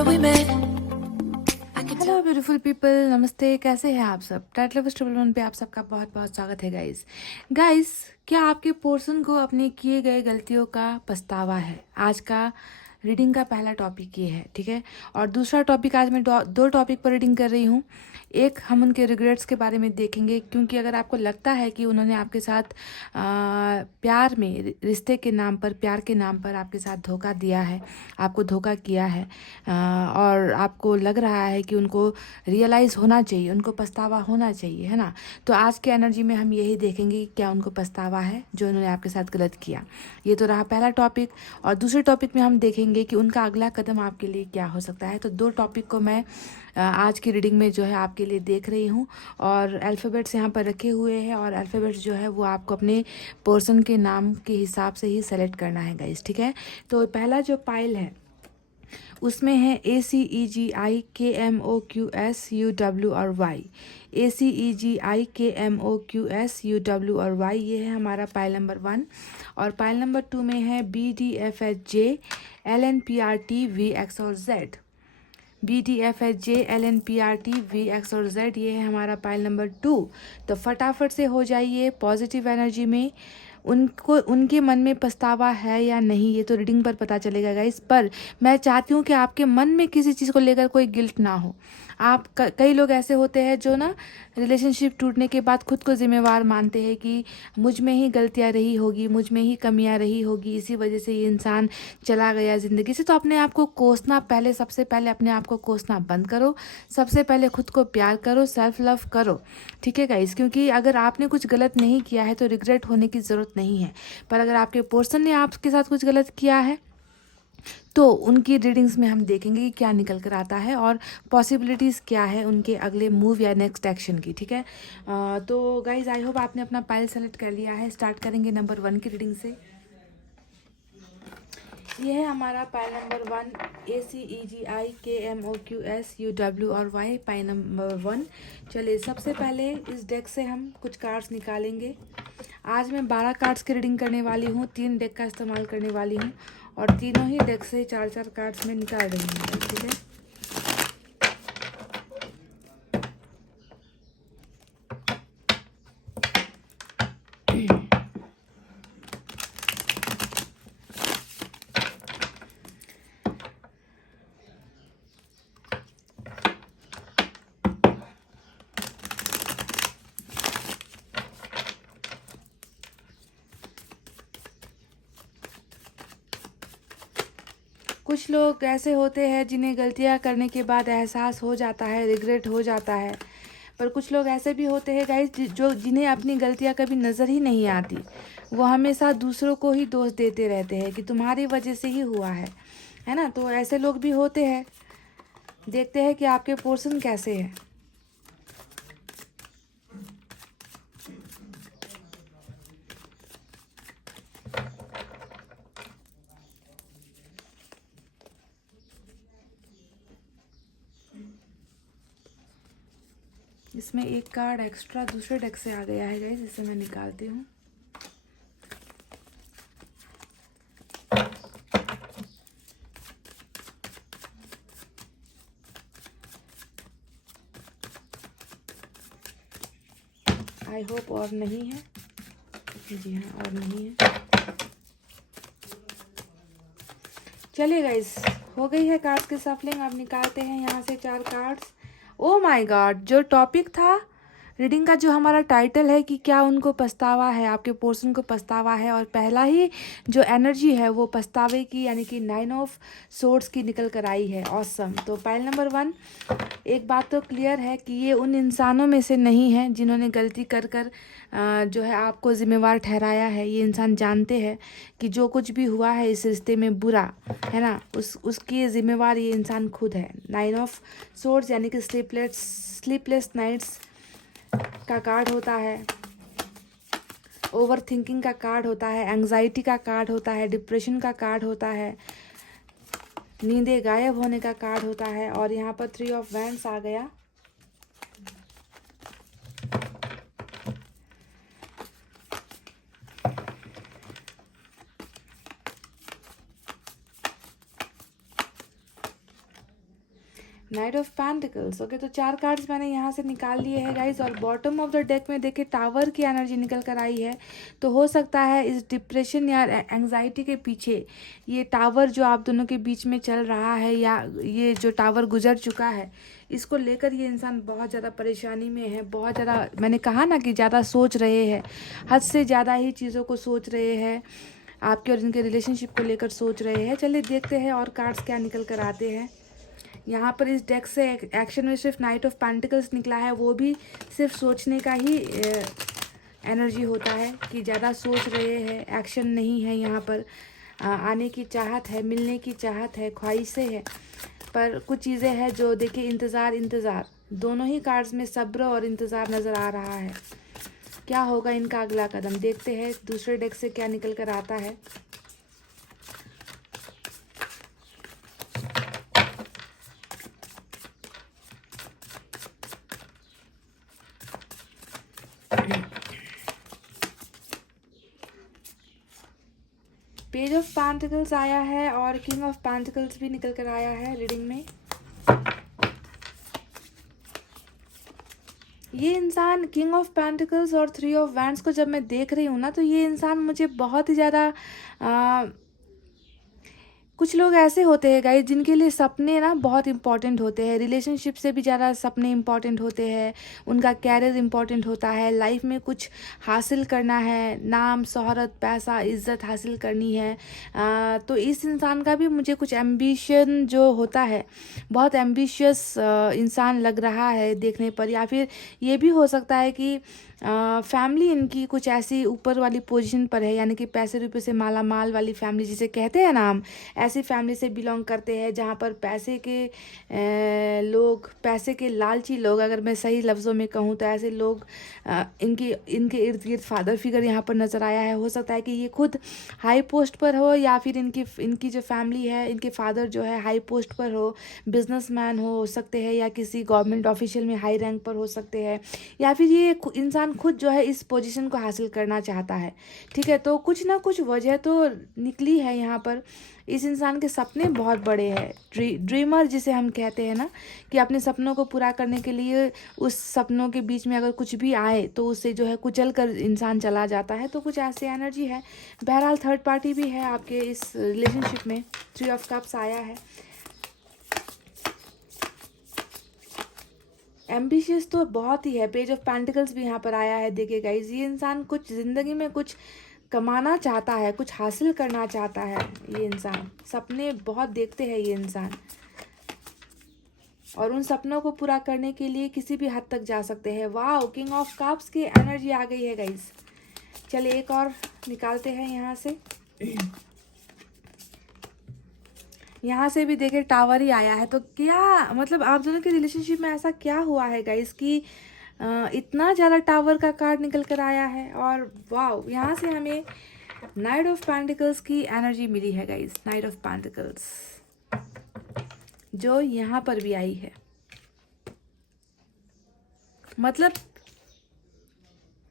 remember we met. Hello beautiful people, नमस्ते। कैसे हैं आप सब? टाइट लव ट्रिपल वन पे आप सबका बहुत बहुत स्वागत है गाइस। क्या आपके पोर्सन को अपने किए गए गलतियों का पछतावा है? आज का रीडिंग का पहला टॉपिक ये है, ठीक है। और दूसरा टॉपिक, आज मैं दो टॉपिक पर रीडिंग कर रही हूँ। एक, हम उनके रिग्रेट्स के बारे में देखेंगे, क्योंकि अगर आपको लगता है कि उन्होंने आपके साथ प्यार में, रिश्ते के नाम पर, प्यार के नाम पर आपके साथ धोखा दिया है, आपको धोखा किया है, और आपको लग रहा है कि उनको रियलाइज़ होना चाहिए, उनको पछतावा होना चाहिए, है ना। तो आज के एनर्जी में हम यही देखेंगे कि क्या उनको पछतावा है जो उन्होंने आपके साथ गलत किया। ये तो रहा पहला टॉपिक। और दूसरे टॉपिक में हम देखेंगे कि उनका अगला कदम आपके लिए क्या हो सकता है। तो दो टॉपिक को मैं आज की रीडिंग में जो है आपके लिए देख रही हूँ, और अल्फ़ाबेट्स यहाँ पर रखे हुए हैं, और अल्फ़ाबेट्स जो है वो आपको अपने पर्सन के नाम के हिसाब से ही सेलेक्ट करना है गाइस, ठीक है। तो पहला जो पाइल है उसमें है ACEGIKMOQSUW और Y। ACEGIKMOQSUW और Y, ये है हमारा पाइल नंबर 1। और पाइल नंबर 2 में है BDFHJLNPRTVX और Z। BDFHJLNPRTVX और Z, ये है हमारा पाइल नंबर 2। तो फटाफट से हो जाइए पॉजिटिव एनर्जी में। उनको, उनके मन में पछतावा है या नहीं, ये तो रीडिंग पर पता चलेगा गाइस। पर मैं चाहती हूँ कि आपके मन में किसी चीज़ को लेकर कोई गिल्ट ना हो। आप कई लोग ऐसे होते हैं जो ना रिलेशनशिप टूटने के बाद खुद को जिम्मेवार मानते हैं कि मुझ में ही गलतियाँ रही होगी, मुझ में ही कमियाँ रही होगी, इसी वजह से ये इंसान चला गया ज़िंदगी से। तो अपने आप को कोसना, पहले सबसे पहले अपने आप को कोसना बंद करो। सबसे पहले खुद को प्यार करो, सेल्फ लव करो, ठीक है गाइस। क्योंकि अगर आपने कुछ गलत नहीं किया है तो रिग्रेट होने की ज़रूरत नहीं है। पर अगर आपके पर्सन ने आपके साथ कुछ गलत किया है तो उनकी रीडिंग्स में हम देखेंगे कि क्या निकल कर आता है और पॉसिबिलिटीज़ क्या है उनके अगले मूव या नेक्स्ट एक्शन की, ठीक है। तो गाइज, आई होप आपने अपना पाइल सेलेक्ट कर लिया है। स्टार्ट करेंगे नंबर 1 की रीडिंग से। ये है हमारा पाइल नंबर 1, ACEGIKMOQSUW और Y, पाइल नंबर 1। चलिए, सबसे पहले इस डेक से हम कुछ कार्ड्स निकालेंगे। आज मैं 12 कार्ड्स की रीडिंग करने वाली हूँ, 3 डेक का इस्तेमाल करने वाली हूँ, और तीनों ही डेक से 4-4 कार्ड्स में निकाल रही हूँ, ठीक है। कुछ लोग ऐसे होते हैं जिन्हें गलतियाँ करने के बाद एहसास हो जाता है, रिग्रेट हो जाता है। पर कुछ लोग ऐसे भी होते हैं गाइस जो जिन्हें अपनी गलतियाँ कभी नज़र ही नहीं आती। वो हमेशा दूसरों को ही दोष देते रहते हैं कि तुम्हारी वजह से ही हुआ है ना। तो ऐसे लोग भी होते हैं। देखते हैं कि आपके पोर्शन कैसे हैं। इसमें एक कार्ड एक्स्ट्रा दूसरे डेक से आ गया है गाइस, इसे मैं निकालती हूँ। आई होप और नहीं है। जी हाँ, और नहीं है। चलिए गाइस, हो गई है कार्ड्स की सफलिंग। अब निकालते हैं यहाँ से 4 कार्ड्स। ओ माय गॉड, जो टॉपिक था रीडिंग का, जो हमारा टाइटल है कि क्या उनको पछतावा है, आपके पोर्शन को पछतावा है, और पहला ही जो एनर्जी है वो पछतावे की, यानी कि 9 ऑफ सोर्ड्स की निकल कर आई है। ऑसम। तो पाइल नंबर 1, एक बात तो क्लियर है कि ये उन इंसानों में से नहीं है जिन्होंने गलती कर कर जो है आपको जिम्मेवार ठहराया है। ये इंसान जानते हैं कि जो कुछ भी हुआ है इस रिश्ते में बुरा, है ना, उसकी जिम्मेवार ये इंसान खुद है। 9 ऑफ सोर्ड्स यानी कि स्लीपलेस नाइट्स का कार्ड होता है, ओवर थिंकिंग का कार्ड होता है, एंग्जाइटी का कार्ड होता है, डिप्रेशन का कार्ड होता है, नींदें गायब होने का कार्ड होता है, और यहाँ पर 3 ऑफ वैंड्स आ गया। Night of pentacles. ओके, तो 4 कार्ड्स मैंने यहाँ से निकाल लिए हैं गाइज। और बॉटम ऑफ द डेक में देखिए टावर की एनर्जी निकल कर आई है। तो हो सकता है इस डिप्रेशन या एंग्जाइटी के पीछे ये टावर जो आप दोनों के बीच में चल रहा है, या ये जो टावर गुजर चुका है, इसको लेकर ये इंसान बहुत ज़्यादा परेशानी में है। बहुत ज़्यादा, मैंने कहा ना कि ज़्यादा सोच रहे हैं, हद से ज़्यादा ही चीज़ों को सोच रहे हैं, आपके और इनके रिलेशनशिप को लेकर सोच रहे हैं। चलिए देखते हैं और कार्ड्स क्या निकल कर आते हैं। यहाँ पर इस डेक से एक्शन में सिर्फ नाइट ऑफ पेंटिकल्स निकला है, वो भी सिर्फ सोचने का ही एनर्जी होता है कि ज़्यादा सोच रहे हैं, एक्शन नहीं है यहाँ पर। आने की चाहत है, मिलने की चाहत है, ख्वाहिशें है, पर कुछ चीज़ें हैं जो देखिए इंतज़ार दोनों ही कार्ड्स में सब्र और इंतज़ार नज़र आ रहा है। क्या होगा इनका अगला कदम, देखते हैं दूसरे डेक से क्या निकल कर आता है। पेज ऑफ पेंटिकल्स आया है और किंग ऑफ पेंटिकल्स भी निकल कर आया है रीडिंग में। ये इंसान किंग ऑफ पेंटिकल्स और 3 ऑफ वैंड्स को जब मैं देख रही हूँ ना, तो ये इंसान मुझे बहुत ही ज़्यादा कुछ लोग ऐसे होते हैं गाइस जिनके लिए सपने ना बहुत इंपॉर्टेंट होते हैं, रिलेशनशिप से भी ज़्यादा सपने इंपॉर्टेंट होते हैं, उनका कैरियर इंपॉर्टेंट होता है, लाइफ में कुछ हासिल करना है, नाम शोहरत पैसा इज्जत हासिल करनी है। तो इस इंसान का भी मुझे कुछ एम्बिशन जो होता है, बहुत एम्बिशियस इंसान लग रहा है देखने पर। या फिर ये भी हो सकता है कि फैमिली इनकी कुछ ऐसी ऊपर वाली पोजीशन पर है, यानी कि पैसे रुपए से माला माल वाली फैमिली जिसे कहते हैं ना हम, ऐसी फैमिली से बिलोंग करते हैं जहाँ पर पैसे के लोग, पैसे के लालची लोग, अगर मैं सही लफ्ज़ों में कहूँ तो ऐसे लोग इनके इर्द गिर्द फादर फिगर यहाँ पर नज़र आया है। हो सकता है कि ये खुद हाई पोस्ट पर हो, या फिर इनकी जो फैमिली है, इनके फादर जो है हाई पोस्ट पर हो, बिजनेसमैन हो सकते हैं, या किसी गवर्नमेंट ऑफिशियल में हाई रैंक पर हो सकते हैं, या फिर ये इंसान खुद जो है इस पोजीशन को हासिल करना चाहता है। ठीक है, तो कुछ ना कुछ वजह तो निकली है यहाँ पर। इस इंसान के सपने बहुत बड़े हैं, ड्रीमर जिसे हम कहते हैं ना, कि अपने सपनों को पूरा करने के लिए उस सपनों के बीच में अगर कुछ भी आए तो उससे जो है कुचल कर इंसान चला जाता है। तो कुछ ऐसी एनर्जी है। बहरहाल थर्ड पार्टी भी है आपके इस रिलेशनशिप में। 3 ऑफ कप्स आया है। एम्बिशियस तो बहुत ही है। पेज ऑफ पेंटिकल्स भी यहाँ पर आया है। देखिए गाइस, ये इंसान कुछ ज़िंदगी में कुछ कमाना चाहता है, कुछ हासिल करना चाहता है। ये इंसान सपने बहुत देखते हैं ये इंसान, और उन सपनों को पूरा करने के लिए किसी भी हद तक जा सकते हैं। वाह, किंग ऑफ कप्स की एनर्जी आ गई है गाइस। चलिए एक और निकालते हैं यहाँ से। यहाँ से भी देखिए टावर ही आया है। तो क्या मतलब आप दोनों के रिलेशनशिप में ऐसा क्या हुआ है गाइस कि इतना ज़्यादा टावर का कार्ड निकल कर आया है। और वाव, यहाँ से हमें नाइट ऑफ पेंटिकल्स की एनर्जी मिली है गाइस। नाइट ऑफ पेंटिकल्स जो यहाँ पर भी आई है, मतलब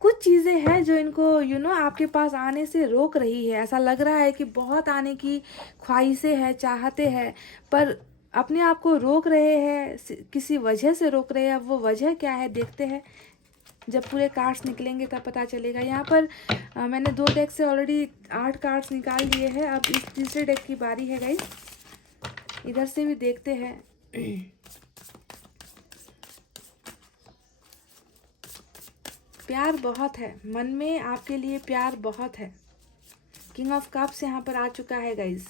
कुछ चीज़ें हैं जो इनको आपके पास आने से रोक रही है। ऐसा लग रहा है कि बहुत आने की ख्वाहिशें हैं, चाहते हैं, पर अपने आप को रोक रहे हैं, किसी वजह से रोक रहे हैं। अब वो वजह क्या है देखते हैं, जब पूरे कार्ड्स निकलेंगे तब पता चलेगा। यहाँ पर मैंने 2 डेक से ऑलरेडी 8 कार्ड्स निकाल लिए हैं। अब इस तीसरे डेक की बारी है गाइस। इधर से भी देखते हैं। प्यार बहुत है, मन में आपके लिए प्यार बहुत है। किंग ऑफ कप्स यहाँ पर आ चुका है गाइस।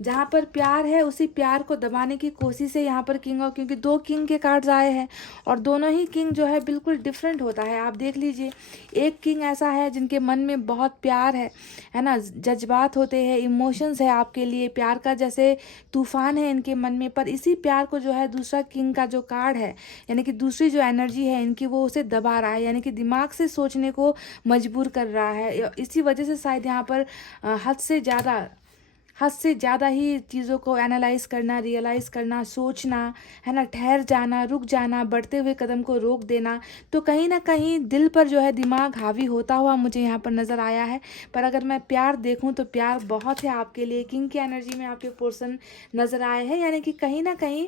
जहाँ पर प्यार है उसी प्यार को दबाने की कोशिश है यहाँ पर किंग ऑफ, क्योंकि 2 किंग के कार्ड्स आए हैं और दोनों ही किंग जो है बिल्कुल डिफरेंट होता है। आप देख लीजिए, एक किंग ऐसा है जिनके मन में बहुत प्यार है ना, जज्बात होते हैं, इमोशंस है आपके लिए, प्यार का जैसे तूफान है इनके मन में। पर इसी प्यार को जो है दूसरा किंग का जो कार्ड है, यानी कि दूसरी जो एनर्जी है इनकी, वो उसे दबा रहा है, यानी कि दिमाग से सोचने को मजबूर कर रहा है। इसी वजह से शायद यहाँ पर हद से ज़्यादा ही चीज़ों को एनालाइज करना, रियलाइज़ करना, सोचना, है ना, ठहर जाना, रुक जाना, बढ़ते हुए कदम को रोक देना। तो कहीं ना कहीं दिल पर जो है दिमाग हावी होता हुआ मुझे यहाँ पर नज़र आया है। पर अगर मैं प्यार देखूँ तो प्यार बहुत है आपके लिए। किंग की एनर्जी में आपके पर्सन नज़र आए हैं, यानी कि कहीं ना कहीं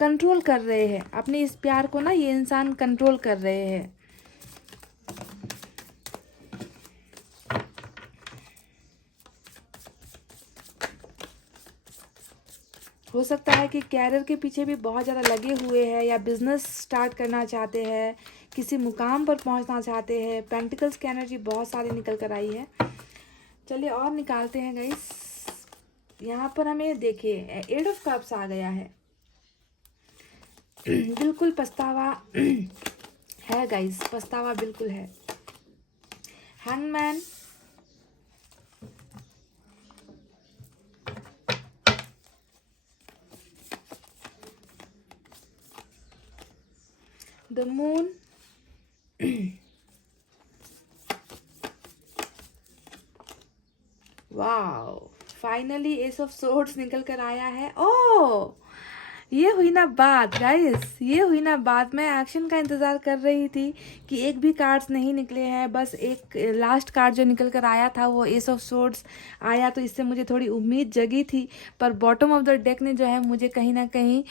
कंट्रोल कर रहे हैं अपने इस प्यार को ना, ये इंसान कंट्रोल कर रहे हैं। हो सकता है कि कैरियर के पीछे भी बहुत ज़्यादा लगे हुए हैं, या बिजनेस स्टार्ट करना चाहते हैं, किसी मुकाम पर पहुंचना चाहते हैं। पेंटिकल्स की एनर्जी बहुत सारी निकल कर आई है। चलिए और निकालते हैं गाइस। यहाँ पर हमें देखिए 8 ऑफ कप्स आ गया है। बिल्कुल पछतावा है गाइस, पछतावा बिल्कुल है। Hangman, the moon, wow, finally S of swords निकल कर आया है। ओह, ये हुई ना बात गाइस, ये हुई ना बात। मैं एक्शन का इंतज़ार कर रही थी कि एक भी कार्ड्स नहीं निकले हैं, बस एक लास्ट कार्ड जो निकल कर आया था वो एस ऑफ सोर्ड्स आया, तो इससे मुझे थोड़ी उम्मीद जगी थी। पर बॉटम ऑफ द डेक ने जो है मुझे कहीं ना कहीं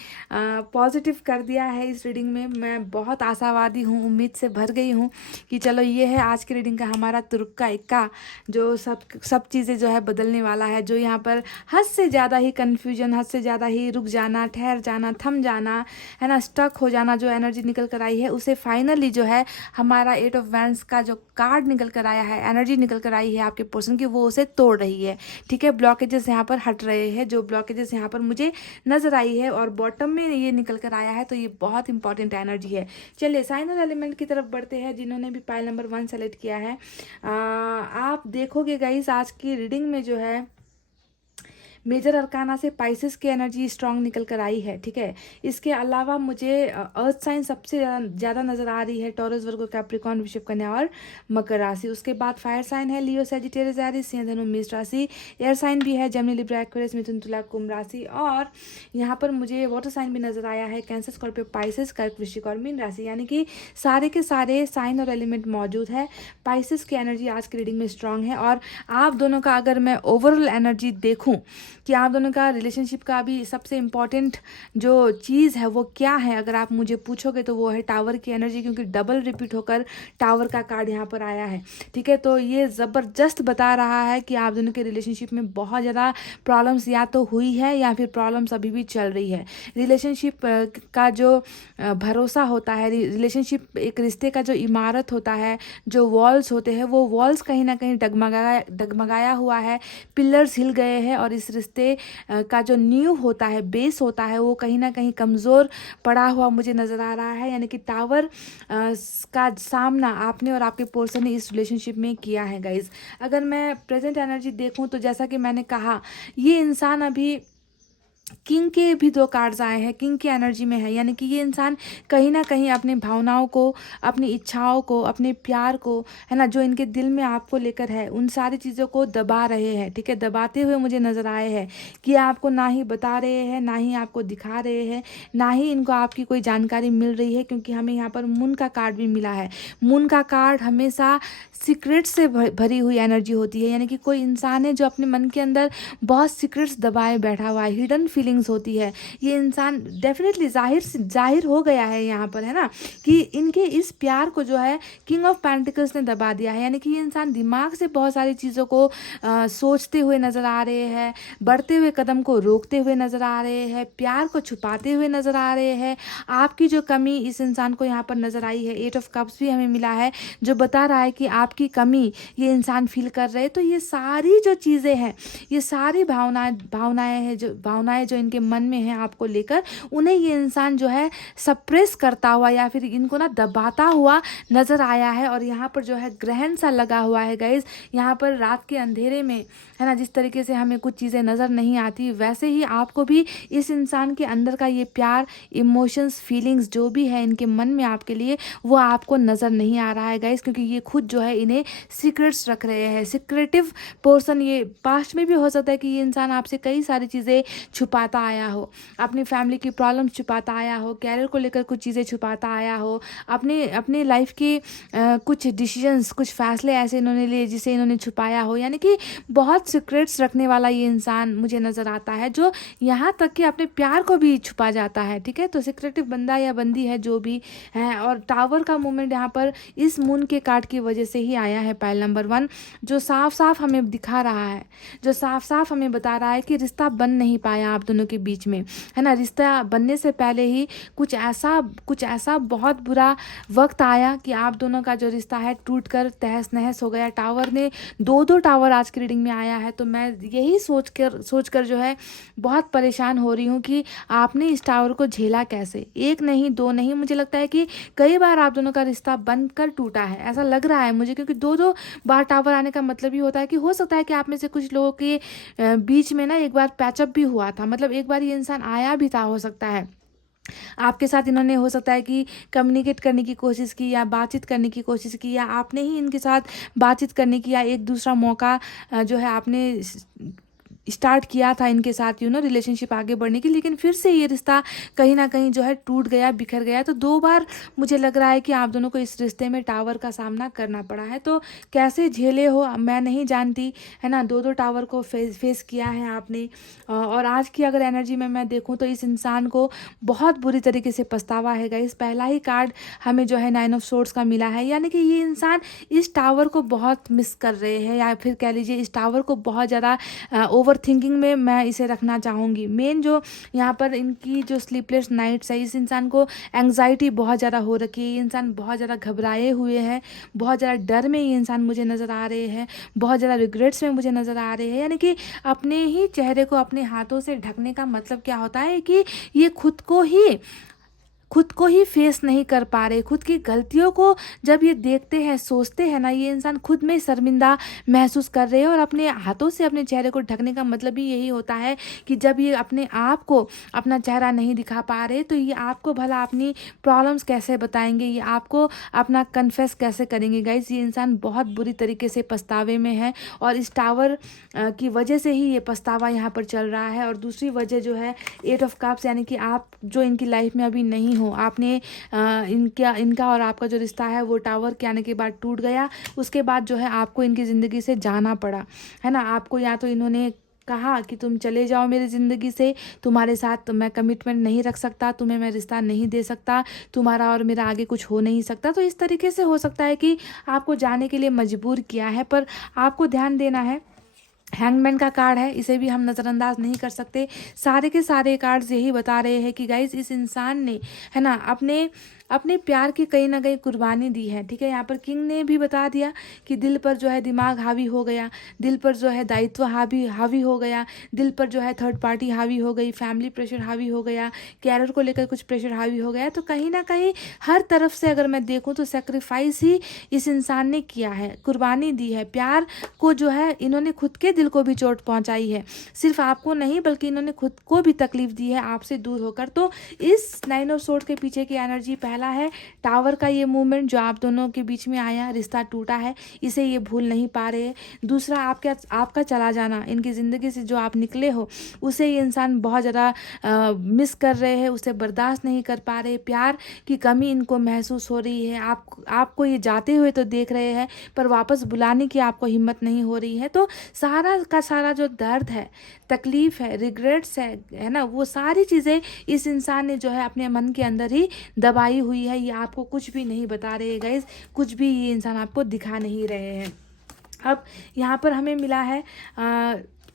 पॉजिटिव कर दिया है इस रीडिंग में। मैं बहुत आशावादी हूँ, उम्मीद से भर गई हूँ कि चलो ये है आज की रीडिंग का हमारा तुरुक्का इक्का, जो सब चीज़ें जो है बदलने वाला है। जो यहाँ पर हद से ज़्यादा ही कन्फ्यूजन, हद से ज़्यादा ही रुक जाना, ठहर जाना, थम जाना, है ना, स्टक हो जाना, जो एनर्जी निकल कर आई है उसे फाइनली जो है हमारा 8 ऑफ वैंड्स का जो कार्ड निकल कर आया है, एनर्जी निकल कर आई है आपके पर्सन की, वो उसे तोड़ रही है। ठीक है, ब्लॉकेजेस यहाँ पर हट रहे हैं, जो ब्लॉकेजेस यहाँ पर मुझे नजर आई है, और बॉटम में ये निकल कर आया है, तो ये बहुत इंपॉर्टेंट एनर्जी है। चलिए साइन और एलिमेंट की तरफ बढ़ते हैं, जिन्होंने भी पाइल नंबर 1 सेलेक्ट किया है। आप देखोगे गाइस आज की रीडिंग में जो है मेजर अरकाना से पाइसेस की एनर्जी स्ट्रांग निकल कर आई है। ठीक है, इसके अलावा मुझे अर्थ साइन सबसे ज़्यादा नज़र आ रही है, टॉरस, वर्गो, कैप्रिकॉर्न, वृषभ, कन्या और मकर राशि। उसके बाद फायर साइन है लियो, सैजिटेरियस, एरीज, सिंह, धनु, मेष राशि। एयर साइन भी है जेमिनी, लिब्रा, एक्वेरियस, मिथुन, तुला, कुंभ राशि। और यहाँ पर मुझे वाटर साइन भी नजर आया है, कैंसर, स्कॉर्पियो, पाइसेस, कर्क, वृश्चिक और मीन राशि। यानी कि सारे के सारे साइन और एलिमेंट मौजूद है। पाइसेस की एनर्जी आज की रीडिंग में स्ट्रांग है। और आप दोनों का अगर मैं ओवरऑल एनर्जी देखूँ कि आप दोनों का रिलेशनशिप का अभी सबसे इम्पॉर्टेंट जो चीज़ है वो क्या है, अगर आप मुझे पूछोगे तो वो है टावर की एनर्जी, क्योंकि डबल रिपीट होकर टावर का कार्ड यहाँ पर आया है। ठीक है, तो ये ज़बरदस्त बता रहा है कि आप दोनों के रिलेशनशिप में बहुत ज़्यादा प्रॉब्लम्स या तो हुई है या फिर प्रॉब्लम्स अभी भी चल रही है। रिलेशनशिप का जो भरोसा होता है, रिलेशनशिप एक रिश्ते का जो इमारत होता है, जो वॉल्स होते हैं, वो वॉल्स कहीं ना कहीं डगमगाया हुआ है, पिलर्स हिल गए हैं, और इस रिश्ते का जो नींव होता है, बेस होता है, वो कहीं ना कहीं कमज़ोर पड़ा हुआ मुझे नज़र आ रहा है। यानी कि टावर का सामना आपने और आपके पर्सन ने इस रिलेशनशिप में किया है गाइज। अगर मैं प्रेजेंट एनर्जी देखूं तो जैसा कि मैंने कहा, ये इंसान अभी किंग के भी 2 कार्ड्स आए हैं, किंग की एनर्जी में है। यानी कि ये इंसान कहीं ना कहीं अपनी भावनाओं को, अपनी इच्छाओं को, अपने प्यार को, है ना, जो इनके दिल में आपको लेकर है, उन सारी चीज़ों को दबा रहे हैं। ठीक है, दबाते हुए मुझे नज़र आए हैं कि आपको ना ही बता रहे हैं, ना ही आपको दिखा रहे हैं, ना ही इनको आपकी कोई जानकारी मिल रही है, क्योंकि हमें यहाँ पर मून का कार्ड भी मिला है। मून का कार्ड हमेशा सीक्रेट से भरी हुई एनर्जी होती है। यानी कि कोई इंसान है जो अपने मन के अंदर बहुत सीक्रेट्स दबाए बैठा हुआ है, हिडन फीलिंग्स होती है। ये इंसान डेफिनेटली जाहिर हो गया है यहाँ पर, है ना, कि इनके इस प्यार को जो है किंग ऑफ पेंटिकल्स ने दबा दिया है। यानी कि ये इंसान दिमाग से बहुत सारी चीज़ों को सोचते हुए नज़र आ रहे हैं, बढ़ते हुए कदम को रोकते हुए नज़र आ रहे हैं, प्यार को छुपाते हुए नज़र आ रहे हैं। आपकी जो कमी इस इंसान को यहाँ पर नज़र आई है, 8 ऑफ कप्स भी हमें मिला है, जो बता रहा है कि आपकी कमी ये इंसान फील कर रहे हैं। तो ये सारी जो चीज़ें हैं, ये सारी भावनाएं हैं, जो भावनाएं है जो इनके मन में है आपको लेकर, उन्हें ये इंसान जो है सप्रेस करता हुआ या फिर इनको ना दबाता हुआ नज़र आया है। और यहाँ पर जो है ग्रहण सा लगा हुआ है गाइज, यहाँ पर रात के अंधेरे में, है ना, जिस तरीके से हमें कुछ चीज़ें नज़र नहीं आती, वैसे ही आपको भी इस इंसान के अंदर का ये प्यार, इमोशंस, फीलिंग्स जो भी है इनके मन में आपके लिए, वो आपको नज़र नहीं आ रहा है गाइज, क्योंकि ये खुद जो है इन्हें सीक्रेट्स रख रहे हैं। सीक्रेटिव पर्सन, ये पास्ट में भी हो सकता है कि ये इंसान आपसे कई सारी चीज़ें छुपाता आया हो, अपनी फैमिली की प्रॉब्लम छुपाता आया हो, कैरियर को लेकर कुछ चीज़ें छुपाता आया हो, अपने लाइफ के कुछ डिसीजंस, कुछ फैसले ऐसे इन्होंने लिए जिसे इन्होंने छुपाया हो। यानी कि बहुत सीक्रेट्स रखने वाला ये इंसान मुझे नज़र आता है, जो यहाँ तक कि अपने प्यार को भी छुपा जाता है। ठीक है, तो सीक्रेटिव बंदा या बंदी है जो भी है। और टावर का मूवमेंट यहाँ पर इस मून के कार्ड की वजह से ही आया है, पाइल नंबर 1, जो साफ साफ हमें दिखा रहा है, जो साफ साफ हमें बता रहा है कि रिश्ता बन नहीं पाया आप दोनों के बीच में, है ना। रिश्ता बनने से पहले ही कुछ ऐसा बहुत बुरा वक्त आया कि आप दोनों का जो रिश्ता है टूट कर तहस नहस हो गया। टावर ने दो टावर आज की रीडिंग में आया है, तो मैं यही सोचकर जो है बहुत परेशान हो रही हूँ कि आपने इस टावर को झेला कैसे। एक नहीं, दो नहीं, मुझे लगता है कि कई बार आप दोनों का रिश्ता बनकर टूटा है, ऐसा लग रहा है मुझे, क्योंकि दो बार टावर आने का मतलब ही होता है कि हो सकता है कि आप में से कुछ लोगों के बीच में ना एक बार पैचअप भी हुआ था, मतलब एक बार ये इंसान आया भी था, हो सकता है आपके साथ इन्होंने, हो सकता है कि कम्युनिकेट करने की कोशिश की या बातचीत करने की कोशिश की, या आपने ही इनके साथ बातचीत करने की या एक दूसरा मौका जो है आपने स्टार्ट किया था इनके साथ, रिलेशनशिप आगे बढ़ने की, लेकिन फिर से ये रिश्ता कहीं ना कहीं जो है टूट गया, बिखर गया। तो 2 बार मुझे लग रहा है कि आप दोनों को इस रिश्ते में टावर का सामना करना पड़ा है। तो कैसे झेले हो मैं नहीं जानती, है ना। 2 टावर को फेस किया है आपने। और आज की अगर एनर्जी में मैं देखूँ तो इस इंसान को बहुत बुरी तरीके से पछतावा है गाइस। पहला ही कार्ड हमें जो है 9 ऑफ सोर्ड्स का मिला है, यानी कि ये इंसान इस टावर को बहुत मिस कर रहे हैं, या फिर कह लीजिए इस टावर को बहुत ज़्यादा ओवर थिंकिंग में मैं इसे रखना चाहूँगी। मेन जो यहाँ पर इनकी जो स्लीपलेस नाइट्स है, इस इंसान को एंग्जाइटी बहुत ज़्यादा हो रखी है, ये इंसान बहुत ज़्यादा घबराए हुए हैं, बहुत ज़्यादा डर में ये इंसान मुझे नज़र आ रहे हैं, बहुत ज़्यादा रिग्रेट्स में मुझे नज़र आ रहे हैं। यानी कि अपने ही चेहरे को अपने हाथों से ढकने का मतलब क्या होता है कि ये खुद को ही फेस नहीं कर पा रहे, खुद की गलतियों को जब ये देखते हैं, सोचते हैं ना, ये इंसान खुद में शर्मिंदा महसूस कर रहे हैं। और अपने हाथों से अपने चेहरे को ढकने का मतलब भी यही होता है कि जब ये अपने आप को अपना चेहरा नहीं दिखा पा रहे, तो ये आपको भला अपनी प्रॉब्लम्स कैसे बताएंगे, ये आपको अपना कन्फेस कैसे करेंगे। गाइस, ये इंसान बहुत बुरी तरीके से पछतावे में है, और इस टावर की वजह से ही ये पछतावा यहाँ पर चल रहा है। और दूसरी वजह जो है 8 ऑफ कप्स, यानी कि आप जो इनकी लाइफ में अभी नहीं हो, आपने इनका और आपका जो रिश्ता है वो टावर के आने के बाद टूट गया। उसके बाद जो है आपको इनकी ज़िंदगी से जाना पड़ा, है ना। आपको या तो इन्होंने कहा कि तुम चले जाओ मेरी ज़िंदगी से, तुम्हारे साथ मैं कमिटमेंट नहीं रख सकता, तुम्हें मैं रिश्ता नहीं दे सकता, तुम्हारा और मेरा आगे कुछ हो नहीं सकता। तो इस तरीके से हो सकता है कि आपको जाने के लिए मजबूर किया है। पर आपको ध्यान देना है, हैंगमैन का कार्ड है, इसे भी हम नज़रअंदाज नहीं कर सकते। सारे के सारे कार्ड्स यही बता रहे हैं कि गाइस इस इंसान ने, है ना, अपने प्यार की कहीं ना कहीं कुर्बानी दी है। ठीक है, यहाँ पर किंग ने भी बता दिया कि दिल पर जो है दिमाग हावी हो गया, दिल पर जो है दायित्व हावी हो गया, दिल पर जो है थर्ड पार्टी हावी हो गई, फैमिली प्रेशर हावी हो गया, कैरियर को लेकर कुछ प्रेशर हावी हो गया। तो कहीं ना कहीं हर तरफ से अगर मैं देखूँ तो सेक्रीफाइस ही इस इंसान ने किया है, कुर्बानी दी है। प्यार को जो है इन्होंने खुद के दिल को भी चोट पहुँचाई है, सिर्फ आपको नहीं बल्कि इन्होंने खुद को भी तकलीफ दी है आपसे दूर होकर। तो इस 9 ऑफ सोर्ड्स के पीछे की एनर्जी, पहला है टावर का ये मूवमेंट जो आप दोनों के बीच में आया, रिश्ता टूटा है, इसे ये भूल नहीं पा रहे। दूसरा आपका चला जाना, इनकी ज़िंदगी से जो आप निकले हो उसे ये इंसान बहुत ज़्यादा मिस कर रहे हैं, उसे बर्दाश्त नहीं कर पा रहे, प्यार की कमी इनको महसूस हो रही है। आपको ये जाते हुए तो देख रहे हैं, पर वापस बुलाने की आपको हिम्मत नहीं हो रही है। तो सारा का सारा जो दर्द है, तकलीफ है, रिग्रेट्स है ना, वो सारी चीज़ें इस इंसान ने जो है अपने मन के अंदर ही दबाई हुई है। ये आपको कुछ भी नहीं बता रहे गाइस, कुछ भी ये इंसान आपको दिखा नहीं रहे हैं। अब यहाँ पर हमें मिला है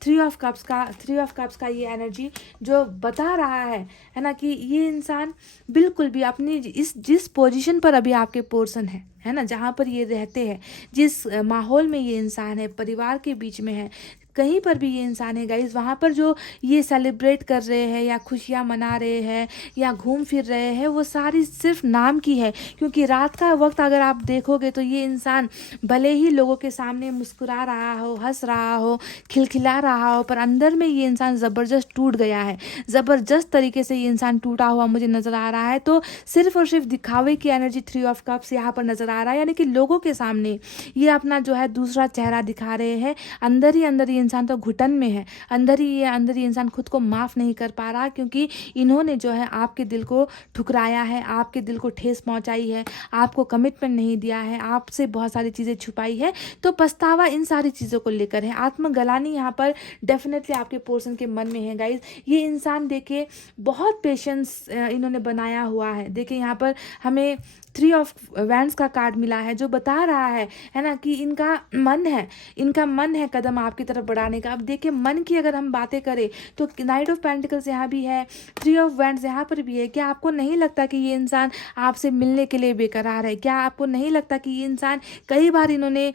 3 ऑफ कप्स का ये एनर्जी जो बता रहा है ना, कि ये इंसान बिल्कुल भी अपनी जिस पोजीशन पर अभी आपके पोर्शन है ना, जहाँ पर ये रहते हैं, जिस माहौल में ये इंसान है, परिवार के बीच में है, कहीं पर भी ये इंसान है गाइज, वहाँ पर जो ये सेलिब्रेट कर रहे हैं या खुशियाँ मना रहे हैं या घूम फिर रहे हैं, वो सारी सिर्फ नाम की है। क्योंकि रात का वक्त अगर आप देखोगे तो ये इंसान भले ही लोगों के सामने मुस्कुरा रहा हो, हंस रहा हो, खिलखिला रहा हो, पर अंदर में ये इंसान ज़बरदस्त टूट गया है। ज़बरदस्त तरीके से ये इंसान टूटा हुआ मुझे नज़र आ रहा है। तो सिर्फ और सिर्फ दिखावे की एनर्जी 3 ऑफ कप्स यहाँ पर नज़र आ रहा है, यानी कि लोगों के सामने ये अपना जो है दूसरा चेहरा दिखा रहे हैं। अंदर ही अंदर ये इंसान तो घुटन में है, अंदर ही इंसान खुद को माफ़ नहीं कर पा रहा, क्योंकि इन्होंने जो है आपके दिल को ठुकराया है, आपके दिल को ठेस पहुंचाई है, आपको कमिटमेंट नहीं दिया है, आपसे बहुत सारी चीज़ें छुपाई है। तो पछतावा इन सारी चीज़ों को लेकर है। आत्मग्लानि यहाँ पर डेफिनेटली आपके पर्सन के मन में है गाइज। ये इंसान देखिए बहुत पेशेंस इन्होंने बनाया हुआ है। देखिए यहाँ पर हमें 3 ऑफ वैंड्स का कार्ड मिला है, जो बता रहा है ना, कि इनका मन है कदम आपकी तरफ बढ़ाने का। अब देखिए मन की अगर हम बातें करें तो नाइट ऑफ पेंटिकल्स यहाँ भी है, 3 ऑफ वैंड्स यहाँ पर भी है। क्या आपको नहीं लगता कि ये इंसान आपसे मिलने के लिए बेकरार है? क्या आपको नहीं लगता कि ये इंसान कई बार इन्होंने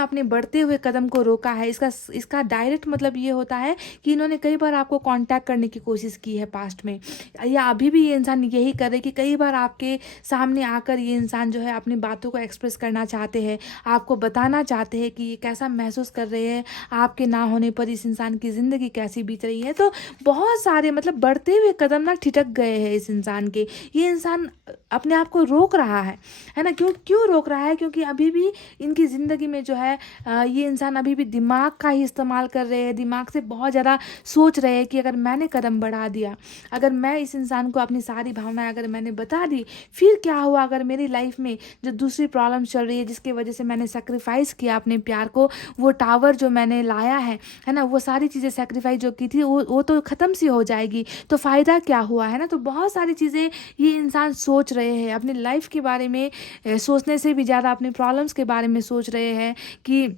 अपने बढ़ते हुए कदम को रोका है? इसका डायरेक्ट मतलब ये होता है कि इन्होंने कई बार आपको कांटेक्ट करने की कोशिश की है पास्ट में, या अभी भी ये इंसान यही करे कि कई बार आपके सामने आकर ये इंसान जो है अपनी बातों को एक्सप्रेस करना चाहते हैं, आपको बताना चाहते हैं कि ये कैसा महसूस कर रहे हैं, आपके ना होने पर इस इंसान की ज़िंदगी कैसी बीत रही है। तो बहुत सारे मतलब बढ़ते हुए कदम ना ठिठक गए हैं इस इंसान के। ये इंसान अपने आप को रोक रहा है ना। क्यों रोक रहा है? क्योंकि अभी भी इनकी ज़िंदगी में जो है ये इंसान अभी भी दिमाग का ही इस्तेमाल कर रहे हैं, दिमाग से बहुत ज़्यादा सोच रहे हैं कि अगर मैंने कदम बढ़ा दिया, अगर मैं इस इंसान को अपनी सारी भावनाएं अगर मैंने बता दी, फिर क्या हुआ? अगर मेरी लाइफ में जो दूसरी प्रॉब्लम चल रही है, जिसकी वजह से मैंने सेक्रीफाइस किया अपने प्यार को, वो टावर जो मैंने लाया है ना, वो सारी चीज़ें सेक्रीफाइस जो की थी वो तो ख़त्म सी हो जाएगी, तो फ़ायदा क्या हुआ, है ना। तो बहुत सारी चीज़ें ये इंसान सोच रहे हैं अपनी लाइफ के बारे में, सोचने से भी ज़्यादा अपने प्रॉब्लम्स के बारे में सोच रहे हैं कि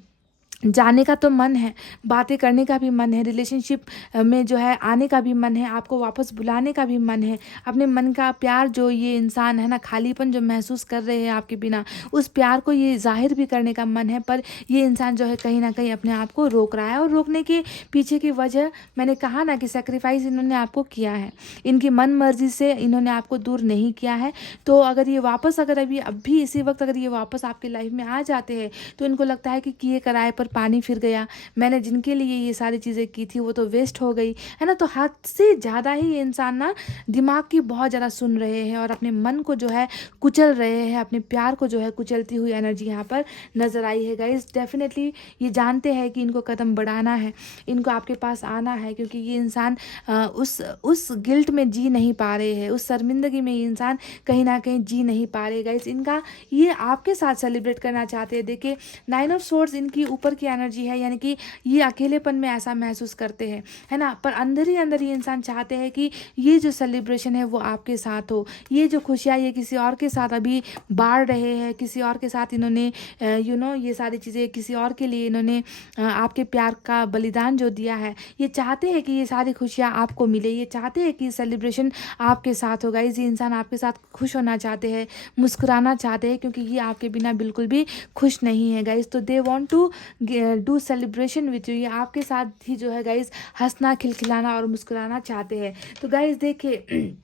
जाने का तो मन है, बातें करने का भी मन है, रिलेशनशिप में जो है आने का भी मन है, आपको वापस बुलाने का भी मन है, अपने मन का प्यार जो ये इंसान है ना, खालीपन जो महसूस कर रहे हैं आपके बिना, उस प्यार को ये जाहिर भी करने का मन है। पर ये इंसान जो है कहीं ना कहीं अपने आप को रोक रहा है, और रोकने के पीछे की वजह मैंने कहा ना कि सेक्रीफाइस इन्होंने आपको किया है, इनकी मन मर्जी से इन्होंने आपको दूर नहीं किया है। तो अगर ये वापस अगर अभी इसी वक्त अगर ये वापस आपकी लाइफ में आ जाते हैं, तो इनको लगता है कि किए कराए पर पानी फिर गया, मैंने जिनके लिए ये सारी चीज़ें की थी वो तो वेस्ट हो गई, है ना। तो हद से ज़्यादा ही ये इंसान ना दिमाग की बहुत ज़्यादा सुन रहे हैं और अपने मन को जो है कुचल रहे हैं, अपने प्यार को जो है कुचलती हुई एनर्जी यहाँ पर नज़र आई है गाइस। डेफिनेटली ये जानते हैं कि इनको कदम बढ़ाना है, इनको आपके पास आना है, क्योंकि ये इंसान उस गिल्ट में जी नहीं पा रहे हैं, उस शर्मिंदगी में ये इंसान कहीं ना कहीं जी नहीं पा रहे गाइस। इनका ये आपके साथ सेलिब्रेट करना चाहते हैं। देखिए 9 ऑफ सोर्ड्स इनकी ऊपर की एनर्जी है, यानी कि ये अकेलेपन में ऐसा महसूस करते हैं, है ना। पर अंदर ही अंदर ये इंसान चाहते हैं कि ये जो सेलिब्रेशन है वो आपके साथ हो, ये जो खुशियाँ ये किसी और के साथ अभी बांट रहे हैं, किसी और के साथ इन्होंने ये सारी चीज़ें किसी और के लिए इन्होंने आपके प्यार का बलिदान जो दिया है, ये चाहते हैं कि ये सारी खुशियाँ आपको मिले, ये चाहते हैं कि सेलिब्रेशन आपके साथ होगा। ये इंसान आपके साथ खुश होना चाहते हैं, मुस्कुराना चाहते हैं, क्योंकि ये आपके बिना बिल्कुल भी खुश नहीं है गाइज। तो they want to do celebration with you, ये आपके साथ ही जो है गाइज हंसना, खिलखिलाना और मुस्कुराना चाहते हैं। तो गाइज देखिए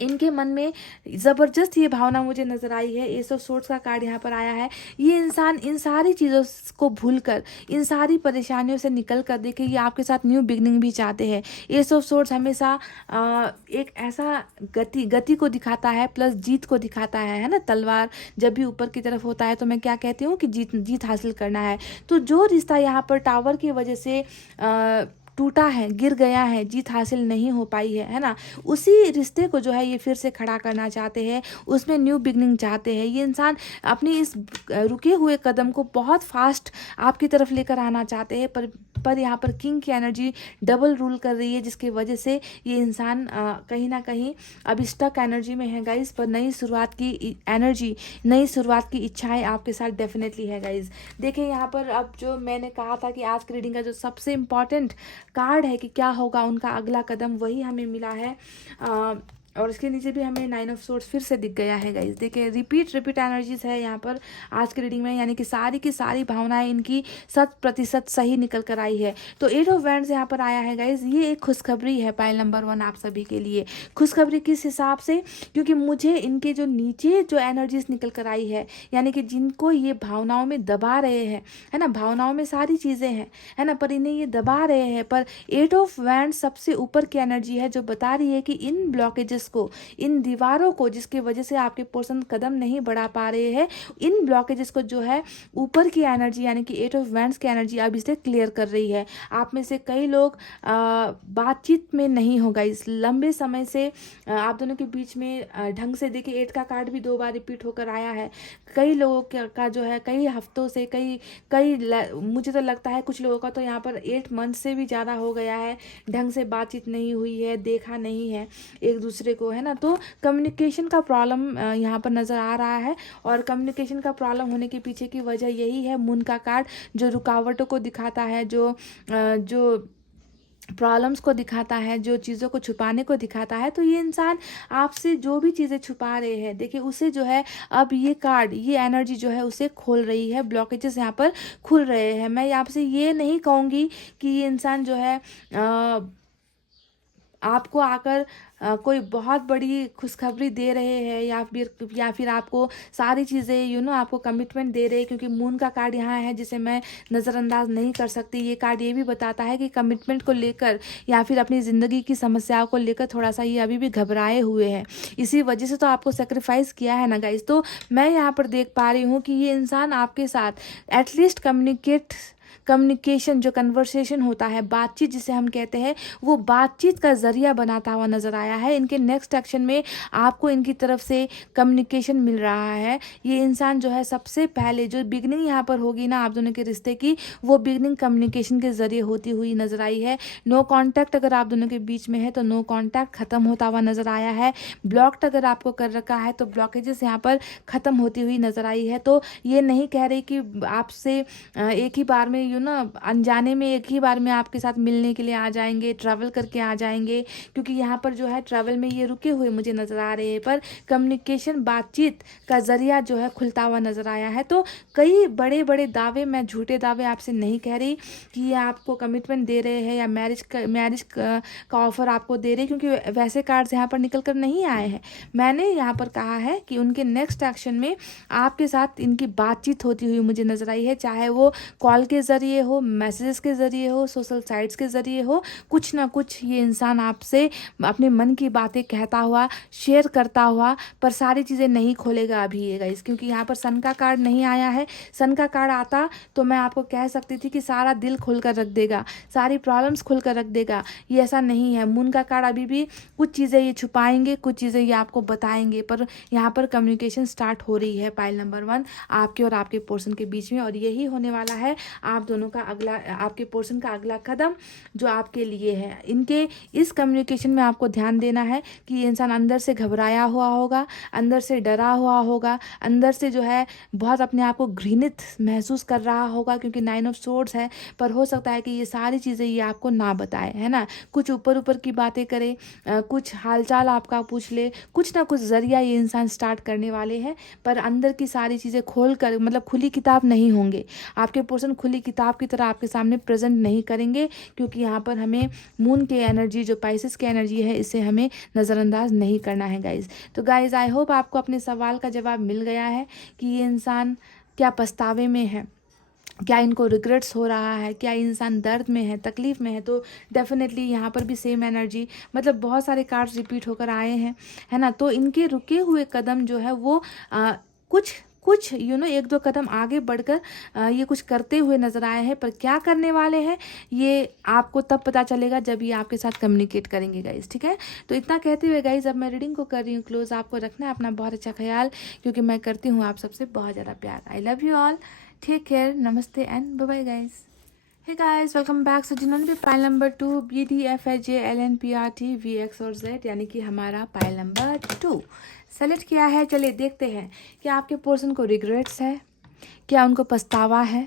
इनके मन में ज़बरदस्त ये भावना मुझे नज़र आई है। एस ऑफ सोर्ड्स का कार्ड यहाँ पर आया है। ये इंसान इन सारी चीज़ों को भूलकर, इन सारी परेशानियों से निकल कर देखिए ये आपके साथ न्यू बिगनिंग भी चाहते हैं। एस ऑफ सोर्ड्स हमेशा एक ऐसा गति को दिखाता है, प्लस जीत को दिखाता है ना। तलवार जब भी ऊपर की तरफ होता है तो मैं क्या कहती हूँ कि जीत हासिल करना है। तो जो रिश्ता यहाँ पर टावर की वजह से टूटा है, गिर गया है, जीत हासिल नहीं हो पाई है ना, उसी रिश्ते को जो है ये फिर से खड़ा करना चाहते हैं, उसमें न्यू बिगनिंग चाहते हैं। ये इंसान अपनी इस रुके हुए कदम को बहुत फास्ट आपकी तरफ लेकर आना चाहते हैं, पर यहाँ पर किंग की एनर्जी डबल रूल कर रही है, जिसकी वजह से ये इंसान कहीं ना कहीं अब स्टक एनर्जी में है गाइज। पर नई शुरुआत की एनर्जी, नई शुरुआत की इच्छाएं आपके साथ डेफिनेटली है गाइज। देखिए यहाँ पर अब जो मैंने कहा था कि आज की रीडिंग का जो सबसे इम्पॉर्टेंट कार्ड है कि क्या होगा उनका अगला कदम, वही हमें मिला है। और इसके नीचे भी हमें 9 ऑफ सोर्ड्स फिर से दिख गया है गाइस। देखिए रिपीट एनर्जीज है यहाँ पर आज की रीडिंग में, यानी कि सारी की सारी भावनाएं इनकी 100% सही निकल कर आई है। तो 8 ऑफ वैंड्स यहाँ पर आया है गाइस। ये एक खुशखबरी है पाइल नंबर 1 आप सभी के लिए। खुशखबरी किस हिसाब से, क्योंकि मुझे इनके जो नीचे जो एनर्जीज निकल कर आई है, यानी कि जिनको ये भावनाओं में दबा रहे हैं, है ना, भावनाओं में सारी चीज़ें हैं, है ना, पर इन्हें ये दबा रहे हैं। पर 8 ऑफ वैंड्स सबसे ऊपर की एनर्जी है जो बता रही है कि इन ब्लॉकेजेस को, इन दीवारों को जिसकी वजह से आपके पर्सन कदम नहीं बढ़ा पा रहे हैं, इन ब्लॉकेजेस को जो है ऊपर की एनर्जी यानी कि 8 ऑफ वैंड्स की एनर्जी अब इसे क्लियर कर रही है। आप में से कई लोग बातचीत में नहीं होगा इस लंबे समय से आप दोनों के बीच में ढंग से। देखिए 8 का कार्ड भी 2 बार रिपीट होकर आया है। कई लोगों का जो है कई हफ्तों से मुझे तो लगता है कुछ लोगों का तो यहाँ पर 8 मंथ से भी ज़्यादा हो गया है, ढंग से बातचीत नहीं हुई है, देखा नहीं है एक दूसरे को, है ना। तो कम्युनिकेशन का प्रॉब्लम यहाँ पर नज़र आ रहा है, और कम्युनिकेशन का प्रॉब्लम होने के पीछे की वजह यही है मून का कार्ड, जो रुकावटों को दिखाता है, जो प्रॉब्लम्स को दिखाता है, जो चीज़ों को छुपाने को दिखाता है। तो ये इंसान आपसे जो भी चीज़ें छुपा रहे हैं, देखिए उसे जो है अब ये कार्ड, ये एनर्जी जो है उसे खोल रही है, ब्लॉकेजेस यहाँ पर खुल रहे हैं। मैं आपसे ये नहीं कहूँगी कि ये इंसान जो है आपको आकर कोई बहुत बड़ी खुशखबरी दे रहे हैं, या फिर आपको सारी चीज़ें आपको कमिटमेंट दे रहे हैं, क्योंकि मून का कार्ड यहाँ है जिसे मैं नज़रअंदाज नहीं कर सकती। ये कार्ड ये भी बताता है कि कमिटमेंट को लेकर या फिर अपनी ज़िंदगी की समस्याओं को लेकर थोड़ा सा ये अभी भी घबराए हुए हैं, इसी वजह से तो आपको सेक्रीफाइस किया है ना गाइस। तो मैं यहाँ पर देख पा रही हूँ कि ये इंसान आपके साथ एटलीस्ट कम्युनिकेशन जो कन्वर्सेशन होता है, बातचीत जिसे हम कहते हैं, वो बातचीत का जरिया बनाता हुआ नजर आया है। इनके नेक्स्ट एक्शन में आपको इनकी तरफ से कम्युनिकेशन मिल रहा है। ये इंसान जो है सबसे पहले जो बिगनिंग यहाँ पर होगी ना आप दोनों के रिश्ते की, वो बिगनिंग कम्युनिकेशन के जरिए होती हुई नजर आई है। नो कॉन्टैक्ट अगर आप दोनों के बीच में है तो नो कॉन्टैक्ट खत्म होता हुआ नजर आया है। ब्लॉक्ड अगर आपको कर रखा है तो ब्लॉकेजेस यहाँ पर खत्म होती हुई नजर आई है। तो ये नहीं कह रही कि आपसे एक ही बार में अनजाने में एक ही बार में आपके साथ मिलने के लिए आ जाएंगे, ट्रैवल करके आ जाएंगे, क्योंकि यहाँ पर जो है ट्रैवल में ये रुके हुए मुझे नज़र आ रहे हैं। पर कम्युनिकेशन बातचीत का जरिया जो है खुलता हुआ नज़र आया है। तो कई बड़े बड़े दावे, मैं झूठे दावे आपसे नहीं कह रही कि ये आपको कमिटमेंट दे रहे हैं या मैरिज का ऑफर आपको दे रहे, क्योंकि वैसे कार्ड्स यहाँ पर निकल कर नहीं आए हैं। मैंने यहाँ पर कहा है कि उनके नेक्स्ट एक्शन में आपके साथ इनकी बातचीत होती हुई मुझे नज़र आई है, चाहे वो कॉल के ज़रिए हो, मैसेजेस के ज़रिए हो, सोशल साइट्स के ज़रिए हो, कुछ ना कुछ ये इंसान आपसे अपने मन की बातें कहता हुआ, शेयर करता हुआ, पर सारी चीज़ें नहीं खोलेगा अभी ये गाइस, क्योंकि यहाँ पर सन का कार्ड नहीं आया है। सन का कार्ड आता तो मैं आपको कह सकती थी कि सारा दिल खोल कर रख देगा, सारी प्रॉब्लम्स खोल कर रख देगा। ये ऐसा नहीं है। मून का कार्ड अभी भी कुछ चीज़ें ये छुपाएंगे, कुछ चीज़ें ये आपको बताएंगे, पर यहाँ पर कम्युनिकेशन स्टार्ट हो रही है पाइल नंबर 1 आपके और आपके पर्सन के बीच में, और यही होने वाला है आप दोनों का अगला, आपके पर्सन का अगला कदम जो आपके लिए है। इनके इस कम्युनिकेशन में आपको ध्यान देना है कि ये इंसान अंदर से घबराया हुआ होगा, अंदर से डरा हुआ होगा, अंदर से जो है बहुत अपने आप को घृणित महसूस कर रहा होगा, क्योंकि 9 ऑफ सोर्ड्स है। पर हो सकता है कि ये सारी चीज़ें ये आपको ना बताए, है ना, कुछ ऊपर ऊपर की बातें करे, कुछ हालचाल आपका पूछ ले, कुछ ना कुछ जरिया ये इंसान स्टार्ट करने वाले हैं। पर अंदर की सारी चीज़ें खोल कर, मतलब खुली किताब नहीं होंगे आपके पर्सन, खुली किताब की तरह आपके सामने प्रेजेंट नहीं करेंगे, क्योंकि यहाँ पर हमें मून की एनर्जी, जो पाइसेस की एनर्जी है, इसे हमें नज़रअंदाज नहीं करना है गाइज। तो गाइज आई होप आपको अपने सवाल का जवाब मिल गया है कि ये इंसान क्या पछतावे में है, क्या इनको रिग्रेट्स हो रहा है, क्या इंसान दर्द में है, तकलीफ़ में है। तो डेफिनेटली यहाँ पर भी सेम एनर्जी, मतलब बहुत सारे कार्ड्स रिपीट होकर आए हैं, है ना। तो इनके रुके हुए कदम जो है वो कुछ 1-2 कदम आगे बढ़कर ये कुछ करते हुए नज़र आए हैं, पर क्या करने वाले हैं ये आपको तब पता चलेगा जब ये आपके साथ कम्युनिकेट करेंगे गाइज, ठीक है। तो इतना कहते हुए गाइज अब मैं रीडिंग को कर रही हूँ क्लोज। आपको रखना है अपना बहुत अच्छा ख्याल, क्योंकि मैं करती हूँ आप सबसे बहुत ज़्यादा प्यार। I love you all, take care, नमस्ते and bye bye guys. Hey guys, welcome back. So जिन्होंने भी पाइल नंबर 2 BDFHJLNPRT VX और Z यानी कि हमारा पाइल नंबर 2 सेलेक्ट किया है, चलिए देखते हैं कि आपके पर्सन को रिग्रेट्स है, क्या उनको पछतावा है।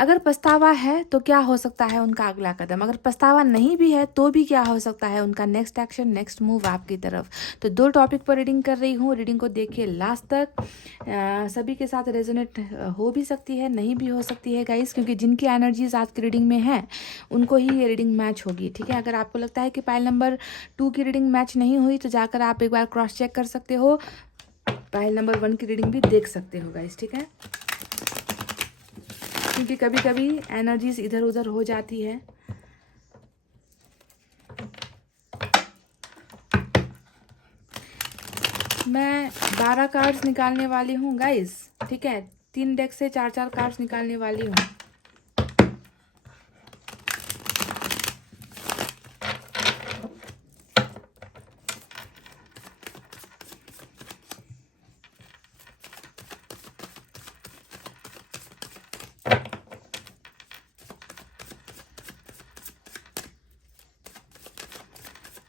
अगर पछतावा है तो क्या हो सकता है उनका अगला कदम, अगर पछतावा नहीं भी है तो भी क्या हो सकता है उनका नेक्स्ट एक्शन, नेक्स्ट मूव आपकी तरफ। तो 2 टॉपिक पर रीडिंग कर रही हूँ, रीडिंग को देखिए लास्ट तक। सभी के साथ रेजोनेट हो भी सकती है, नहीं भी हो सकती है गाइस, क्योंकि जिनकी एनर्जीज आज की रीडिंग में है उनको ही ये रीडिंग मैच होगी, ठीक है। अगर आपको लगता है कि पाइल नंबर 2 की रीडिंग मैच नहीं हुई तो जाकर आप एक बार क्रॉस चेक कर सकते हो, पाइल नंबर 1 की रीडिंग भी देख सकते हो गाइस, ठीक है। क्योंकि कभी कभी एनर्जीज इधर उधर हो जाती है। मैं 12 कार्ड्स निकालने वाली हूँ गाइस, ठीक है। 3 डेक से 4 कार्ड्स निकालने वाली हूँ।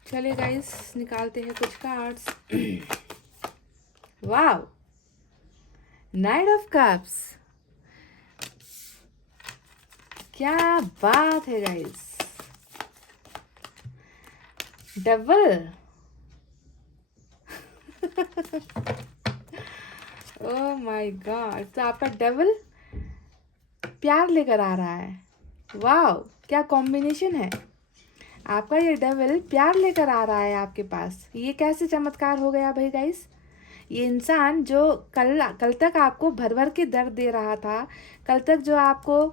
चलिए गाइस निकालते हैं कुछ cards. Wow, night of cups, क्या बात है guys. Double oh my God, तो आपका डबल प्यार लेकर आ रहा है। वाह, क्या कॉम्बिनेशन है। आपका ये डबल प्यार लेकर आ रहा है आपके पास। ये कैसे चमत्कार हो गया भाई गाइस। ये इंसान जो कल तक आपको भर भर के दर्द दे रहा था, कल तक जो आपको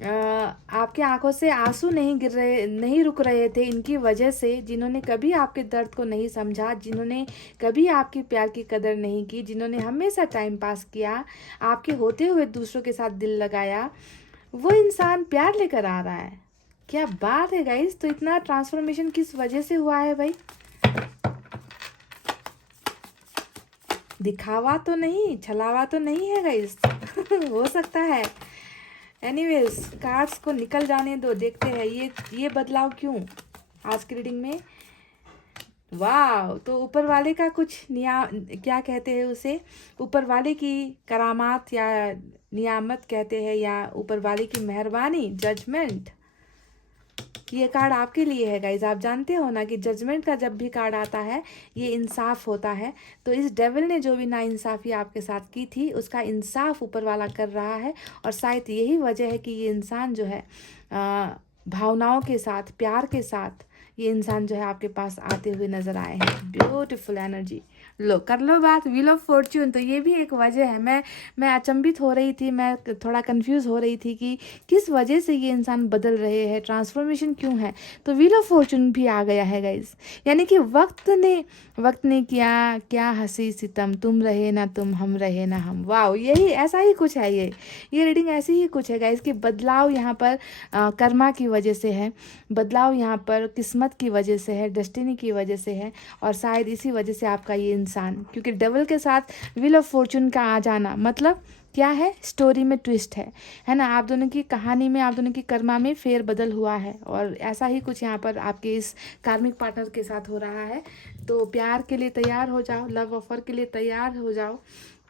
आपके आंखों से आंसू नहीं रुक रहे थे इनकी वजह से, जिन्होंने कभी आपके दर्द को नहीं समझा, जिन्होंने कभी आपके प्यार की कदर नहीं की, जिन्होंने हमेशा टाइम पास किया, आपके होते हुए दूसरों के साथ दिल लगाया, वो इंसान प्यार लेकर आ रहा है। क्या बात है गाइस। तो इतना ट्रांसफॉर्मेशन किस वजह से हुआ है भाई। दिखावा तो नहीं, छलावा तो नहीं है गाइस। हो सकता है। एनीवेज कार्ड्स को निकल जाने दो, देखते हैं ये बदलाव क्यों आज की रीडिंग में। वाह, तो ऊपर वाले का कुछ क्या कहते हैं उसे, ऊपर वाले की करामात या नियामत कहते हैं, या ऊपर वाले की मेहरबानी, जजमेंट। ये कार्ड आपके लिए है गाइज। आप जानते हो ना कि जजमेंट का जब भी कार्ड आता है ये इंसाफ होता है। तो इस डेविल ने जो भी नाइंसाफ़ी आपके साथ की थी उसका इंसाफ ऊपर वाला कर रहा है, और शायद यही वजह है कि ये इंसान जो है भावनाओं के साथ, प्यार के साथ ये इंसान जो है आपके पास आते हुए नजर आए हैं। Beautiful energy. लो कर लो बात, व्हील ऑफ फॉर्च्यून। तो ये भी एक वजह है। मैं अचंभित हो रही थी, मैं थोड़ा कंफ्यूज हो रही थी कि किस वजह से ये इंसान बदल रहे हैं, ट्रांसफॉर्मेशन क्यों है। तो व्हील ऑफ फॉर्च्यून भी आ गया है गाइस, यानी कि वक्त ने किया क्या हंसी सितम, तुम रहे ना तुम, हम रहे ना हम। वाह, यही ऐसा ही कुछ है। ये रीडिंग ऐसी ही कुछ है गाइस कि बदलाव यहाँ पर कर्मा की वजह से है, बदलाव यहाँ पर किस्मत की वजह से है, डेस्टिनी की वजह से है, और शायद इसी वजह से आपका ये इंसान, क्योंकि डबल के साथ व्हील ऑफ फॉर्च्यून का आ जाना मतलब क्या है, स्टोरी में ट्विस्ट है ना। आप दोनों की कहानी में, आप दोनों की कर्मा में फेर बदल हुआ है, और ऐसा ही कुछ यहाँ पर आपके इस कार्मिक पार्टनर के साथ हो रहा है। तो प्यार के लिए तैयार हो जाओ, लव ऑफर के लिए तैयार हो जाओ।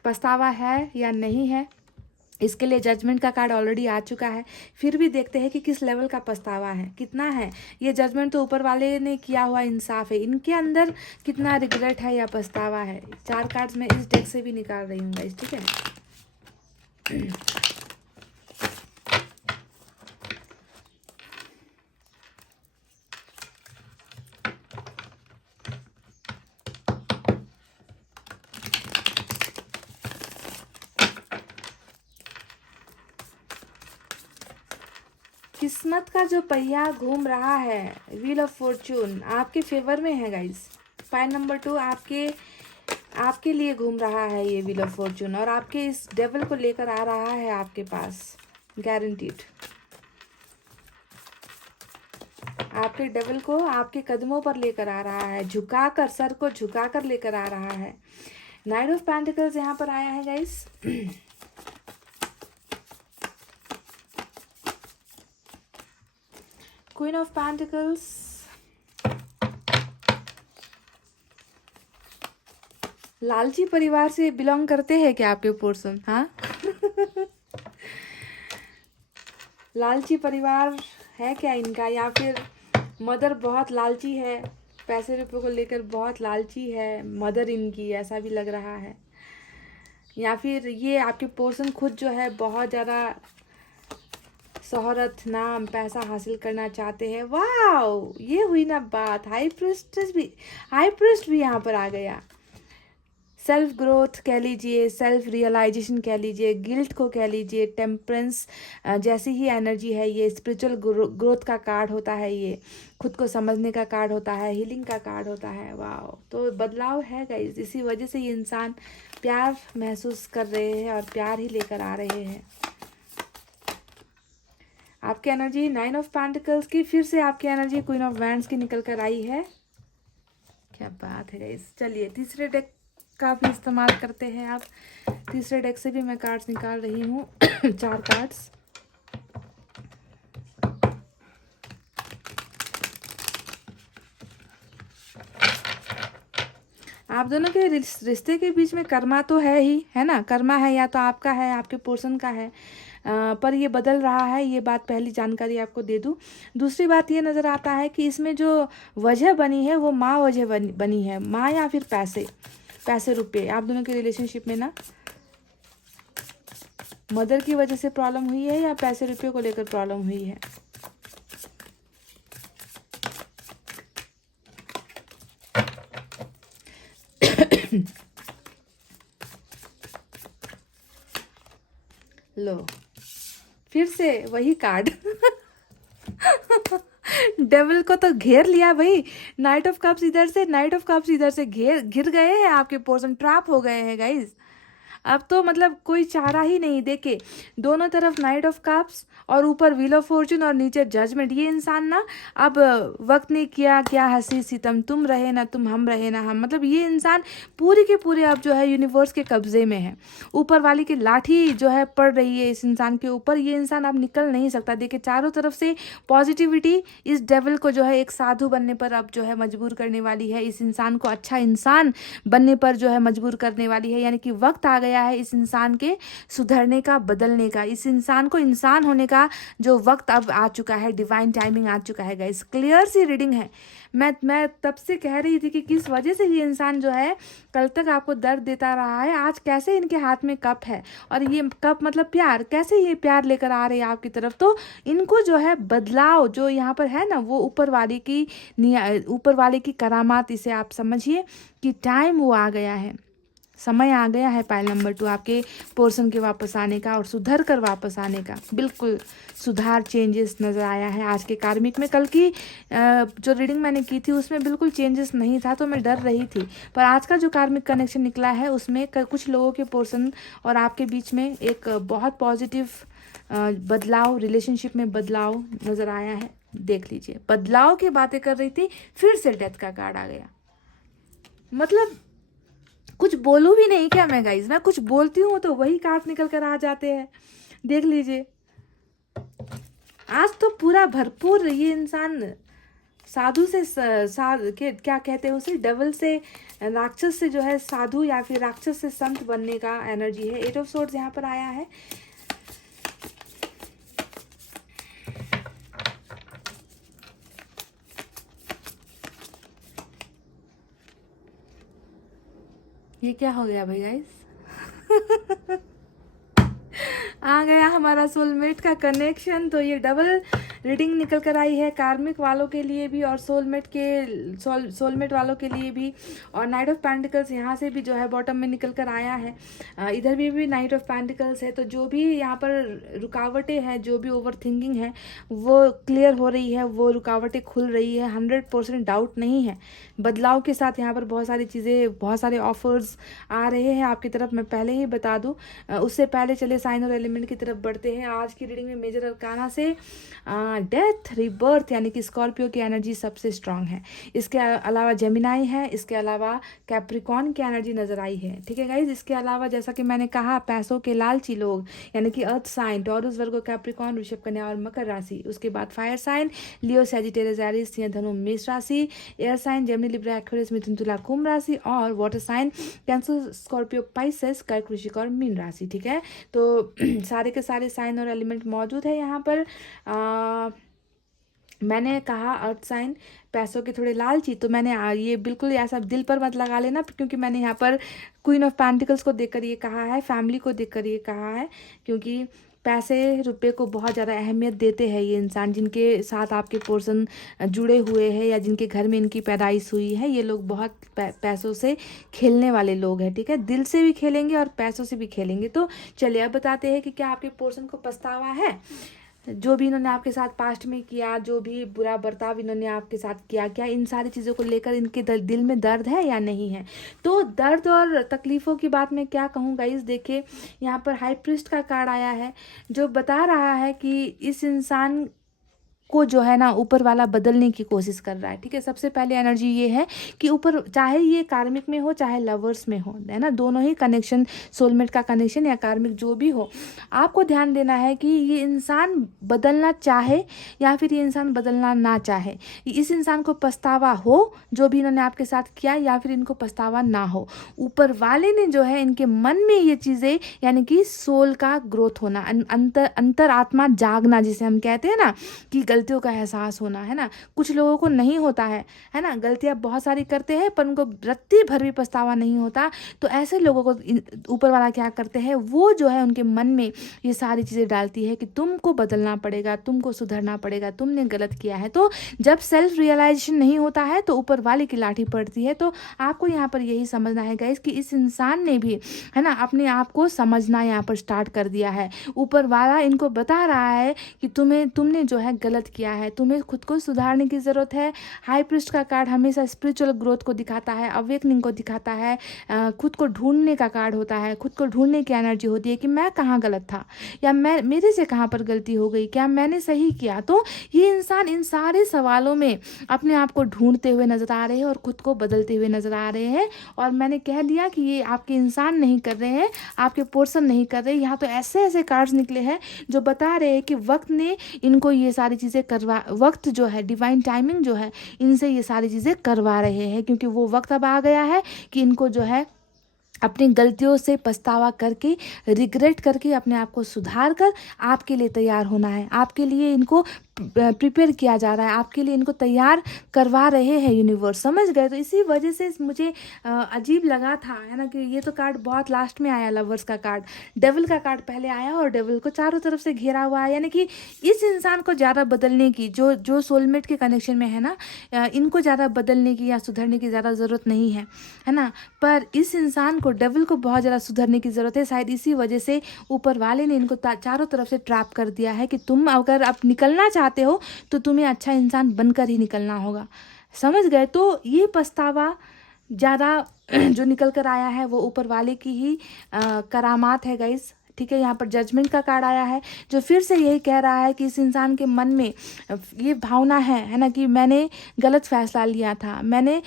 पछतावा है या नहीं है, इसके लिए जजमेंट का कार्ड ऑलरेडी आ चुका है। फिर भी देखते हैं कि किस लेवल का पछतावा है, कितना है। ये जजमेंट तो ऊपर वाले ने किया हुआ इंसाफ है, इनके अंदर कितना रिग्रेट है या पछतावा है। 4 कार्ड्स मैं इस डेक से भी निकाल रही हूँ गाइस, ठीक है। किस्मत का जो पहिया घूम रहा है, व्हील ऑफ फॉर्च्यून आपके फेवर में है गाइस। पाइल नंबर 2 आपके लिए घूम रहा है ये व्हील ऑफ फॉर्च्यून, और आपके इस डेविल को लेकर आ रहा है आपके पास, गारंटीड। आपके डेविल को आपके कदमों पर लेकर आ रहा है, झुकाकर, सर को झुकाकर लेकर आ रहा है। नाइट ऑफ पेंटिकल्स यहाँ पर आया है गाइस। क्वीन ऑफ पेंटिकल्स, लालची परिवार से बिलोंग करते हैं क्या आपके पर्सन, हाँ। लालची परिवार है क्या इनका, या फिर मदर बहुत लालची है, पैसे रुपए को लेकर बहुत लालची है मदर इनकी, ऐसा भी लग रहा है। या फिर ये आपके पर्सन खुद जो है बहुत ज़्यादा शोहरत, नाम, पैसा हासिल करना चाहते हैं। वाओ, ये हुई ना बात। हाई प्रिस्ट भी यहाँ पर आ गया। सेल्फ ग्रोथ कह लीजिए, सेल्फ रियलाइजेशन कह लीजिए, गिल्ट को कह लीजिए, टेम्परेंस जैसी ही एनर्जी है ये। स्पिरिचुअल ग्रोथ का कार्ड होता है ये, खुद को समझने का कार्ड होता है, हीलिंग का कार्ड होता है। वाह, तो बदलाव है गाइस। इसी वजह से ये इंसान प्यार महसूस कर रहे हैं और प्यार ही लेकर आ रहे हैं। आपकी एनर्जी 9 ऑफ पेंटिकल्स की, फिर से आपकी एनर्जी क्वीन ऑफ वैंड्स की निकल कर आई है। क्या बात है गाइस। चलिए तीसरे डेक का भी इस्तेमाल करते हैं। आप तीसरे डेक से भी मैं कार्ड्स निकाल रही हूँ 4 कार्ड्स। आप दोनों के रिश्ते के बीच में कर्मा तो है ही, है ना। कर्मा है, या तो आपका है, आपके पर्सन का है, पर ये बदल रहा है। ये बात पहली जानकारी आपको दे दूं। दूसरी बात ये नज़र आता है कि इसमें जो वजह बनी है वो माँ वजह बनी है। माँ या फिर पैसे रुपए। आप दोनों के रिलेशनशिप में ना मदर की वजह से प्रॉब्लम हुई है या पैसे रुपये को लेकर प्रॉब्लम हुई है। लो, फिर से वही कार्ड डेविल को तो घेर लिया भाई। नाइट ऑफ कप्स इधर से, नाइट ऑफ कप्स इधर से घिर गए हैं आपके पर्सन, ट्रैप हो गए हैं गाइस। अब तो मतलब कोई चारा ही नहीं। देखे दोनों तरफ नाइट ऑफ कप्स और ऊपर व्हील ऑफ फॉर्चून और नीचे जजमेंट। ये इंसान ना अब वक्त ने किया क्या हंसी सितम, तुम रहे ना तुम, हम रहे ना हम। मतलब ये इंसान पूरी के पूरे अब जो है यूनिवर्स के कब्जे में है। ऊपर वाली की लाठी जो है पड़ रही है इस इंसान के ऊपर। ये इंसान अब निकल नहीं सकता। देखिए चारों तरफ से पॉजिटिविटी इस डेविल को जो है एक साधु बनने पर अब जो है मजबूर करने वाली है। इस इंसान को अच्छा इंसान बनने पर जो है मजबूर करने वाली है। यानी कि वक्त आ गया है इस इंसान के सुधरने का, बदलने का। इस इंसान को इंसान होने का जो वक्त अब आ चुका है, डिवाइन टाइमिंग आ चुका है गाइस। क्लियर सी रीडिंग है। मैं तब से कह रही थी कि किस वजह से ये इंसान जो है कल तक आपको दर्द देता रहा है। आज कैसे इनके हाथ में कप है, और ये कप मतलब प्यार, कैसे ये प्यार लेकर आ रहे हैं आपकी तरफ। तो इनको जो है बदलाव जो यहाँ पर है ना, वो ऊपर वाले की करामात, इसे आप समझिए कि टाइम वो आ गया है, समय आ गया है पाइल नंबर 2 आपके पोर्शन के वापस आने का और सुधर कर वापस आने का। बिल्कुल सुधार, चेंजेस नज़र आया है आज के कार्मिक में। कल की जो रीडिंग मैंने की थी उसमें बिल्कुल चेंजेस नहीं था, तो मैं डर रही थी। पर आज का जो कार्मिक कनेक्शन निकला है उसमें कुछ लोगों के पोर्शन और आपके बीच में एक बहुत पॉजिटिव बदलाव, रिलेशनशिप में बदलाव नज़र आया है। देख लीजिए, बदलाव की बातें कर रही थी, फिर से डेथ का कार्ड आ गया। मतलब कुछ बोलूं भी नहीं क्या मैं गाइज, मैं कुछ बोलती हूँ तो वही कार्ड निकल कर आ जाते हैं। देख लीजिए, आज तो पूरा भरपूर ये इंसान साधु से क्या कहते हैं उसे, डेविल से, राक्षस से जो है साधु, या फिर राक्षस से संत बनने का एनर्जी है। 8 ऑफ सोर्ड्स यहाँ पर आया है। ये क्या हो गया भाई गाइस आ गया हमारा सोलमेट का कनेक्शन। तो ये डबल रीडिंग निकल कर आई है कार्मिक वालों के लिए भी और सोलमेट वालों के लिए भी। और नाइट ऑफ पेंटिकल्स यहाँ से भी जो है बॉटम में निकल कर आया है। इधर भी नाइट ऑफ पेंटिकल्स है। तो जो भी यहाँ पर रुकावटें हैं, जो भी ओवर थिंकिंग है वो क्लियर हो रही है, वो रुकावटें खुल रही है। 100% डाउट नहीं है। बदलाव के साथ यहाँ पर बहुत सारी चीज़ें, बहुत सारे ऑफर्स आ रहे हैं आपकी तरफ। मैं पहले ही बता दूँ, उससे पहले चले साइन और एलिमेंट की तरफ बढ़ते हैं। आज की रीडिंग में मेजर अरकाना से डेथ, रिबर्थ यानी कि स्कॉर्पियो की एनर्जी सबसे स्ट्रांग है। इसके अलावा जेमिनाई है, इसके अलावा कैप्रिकॉन की एनर्जी नजर आई है। ठीक है गाइज। इसके अलावा जैसा कि मैंने कहा, पैसों के लालची लोग यानी कि earth sign, Taurus, Virgo, Capricorn, वृषभ, कन्या और मकर राशि। उसके बाद fire sign Leo, Sagittarius, Aries, सिंह, धनु, मेष राशि। Air sign Gemini, Libra, Aquarius, मिथुन, तुला, कुंभ राशि। और water sign Cancer, Scorpio, Pisces, कर्क, वृश्चिक और मीन राशि। ठीक है। तो सारे के सारे साइन और एलिमेंट मौजूद है यहाँ पर। मैंने कहा अर्थ साइन पैसों के थोड़े लालची, तो मैंने ये बिल्कुल ऐसा दिल पर मत लगा लेना, क्योंकि मैंने यहाँ पर क्वीन ऑफ पेंटिकल्स को देखकर ये कहा है, फैमिली को देखकर ये कहा है, क्योंकि पैसे रुपए को बहुत ज़्यादा अहमियत देते हैं ये इंसान, जिनके साथ आपके पोर्शन जुड़े हुए हैं या जिनके घर में इनकी पैदाइश हुई है। ये लोग बहुत पैसों से खेलने वाले लोग हैं, ठीक है, दिल से भी खेलेंगे और पैसों से भी खेलेंगे। तो चलिए अब बताते हैं कि क्या आपके पोर्शन को पछतावा है, जो भी इन्होंने आपके साथ पास्ट में किया, जो भी बुरा बर्ताव इन्होंने आपके साथ किया, क्या इन सारी चीज़ों को लेकर इनके दिल में दर्द है या नहीं है। तो दर्द और तकलीफ़ों की बात मैं क्या कहूँ गाइस, देखिए यहाँ पर हाई प्रीस्ट का कार्ड आया है, जो बता रहा है कि इस इंसान को जो है ना ऊपर वाला बदलने की कोशिश कर रहा है, ठीक है। सबसे पहले एनर्जी ये है कि ऊपर, चाहे ये कार्मिक में हो चाहे लवर्स में हो, है ना, दोनों ही कनेक्शन, सोलमेट का कनेक्शन या कार्मिक जो भी हो, आपको ध्यान देना है कि ये इंसान बदलना चाहे या फिर ये इंसान बदलना ना चाहे, इस इंसान को पछतावा हो जो भी इन्होंने आपके साथ किया, या फिर इनको पछतावा ना हो, ऊपर वाले ने जो है इनके मन में ये चीज़ें, यानी कि सोल का ग्रोथ होना, अंतर आत्मा जागना, जिसे हम कहते हैं ना कि गलतियों का एहसास होना, है ना। कुछ लोगों को नहीं होता है ना, गलतियां बहुत सारी करते हैं पर उनको रत्ती भर भी पछतावा नहीं होता। तो ऐसे लोगों को ऊपर वाला क्या करते हैं, वो जो है उनके मन में ये सारी चीज़ें डालती है कि तुमको बदलना पड़ेगा, तुमको सुधरना पड़ेगा, तुमने गलत किया है। तो जब सेल्फ रियलाइजेशन नहीं होता है तो ऊपर वाले की लाठी पड़ती है। तो आपको यहाँ पर यही समझना है गाइस कि इस इंसान ने भी, है ना, अपने आप को समझना यहाँ पर स्टार्ट कर दिया है। ऊपर वाला इनको बता रहा है कि तुमने जो है गलत किया है, तुम्हें खुद को सुधारने की ज़रूरत है। हाई प्रीस्ट का कार्ड हमेशा स्पिरिचुअल ग्रोथ को दिखाता है, अवेकनिंग को दिखाता है, खुद को ढूंढने का कार्ड होता है, खुद को ढूंढने की एनर्जी होती है कि मैं कहाँ गलत था, या मेरे से कहाँ पर गलती हो गई, क्या मैंने सही किया। तो ये इंसान इन सारे सवालों में अपने आप को ढूंढते हुए नज़र आ रहे हैं और खुद को बदलते हुए नज़र आ रहे हैं। और मैंने कह दिया कि ये आपके इंसान नहीं कर रहे हैं, आपके पोर्सन नहीं कर रहे। यहाँ तो ऐसे ऐसे कार्ड्स निकले हैं जो बता रहे हैं कि वक्त ने इनको ये सारी चीज़ें वक्त जो है, डिवाइन टाइमिंग जो है, इनसे ये सारी चीज़ें करवा रहे हैं, क्योंकि वो वक्त अब आ गया है कि इनको जो है अपनी गलतियों से पछतावा करके, रिग्रेट करके, अपने आप को सुधार कर आपके लिए तैयार होना है। आपके लिए इनको प्रिपेयर किया जा रहा है, आपके लिए इनको तैयार करवा रहे हैं यूनिवर्स, समझ गए। तो इसी वजह से मुझे अजीब लगा था, है ना, कि ये तो कार्ड बहुत लास्ट में आया, लवर्स का कार्ड, डेविल का कार्ड पहले आया और डेविल को चारों तरफ से घेरा हुआ है, यानी कि इस इंसान को ज़्यादा बदलने की, जो सोलमेट के कनेक्शन में है ना, इनको ज़्यादा बदलने की या सुधरने की ज़्यादा ज़रूरत नहीं है ना। पर इस इंसान को, डेविल को बहुत ज़्यादा सुधरने की ज़रूरत है। शायद इसी वजह से ऊपर वाले ने इनको चारों तरफ से ट्रैप कर दिया है कि तुम अगर अब निकलना चाहते हो तो तुम्हें अच्छा इंसान बनकर ही निकलना होगा, समझ गए। तो ये पछतावा ज़्यादा जो निकल कर आया है वो ऊपर वाले की ही करामात है गाइस, ठीक है। यहाँ पर जजमेंट का कार्ड आया है, जो फिर से यही कह रहा है कि इस इंसान के मन में ये भावना है ना, कि मैंने गलत फैसला लिया था, मैंने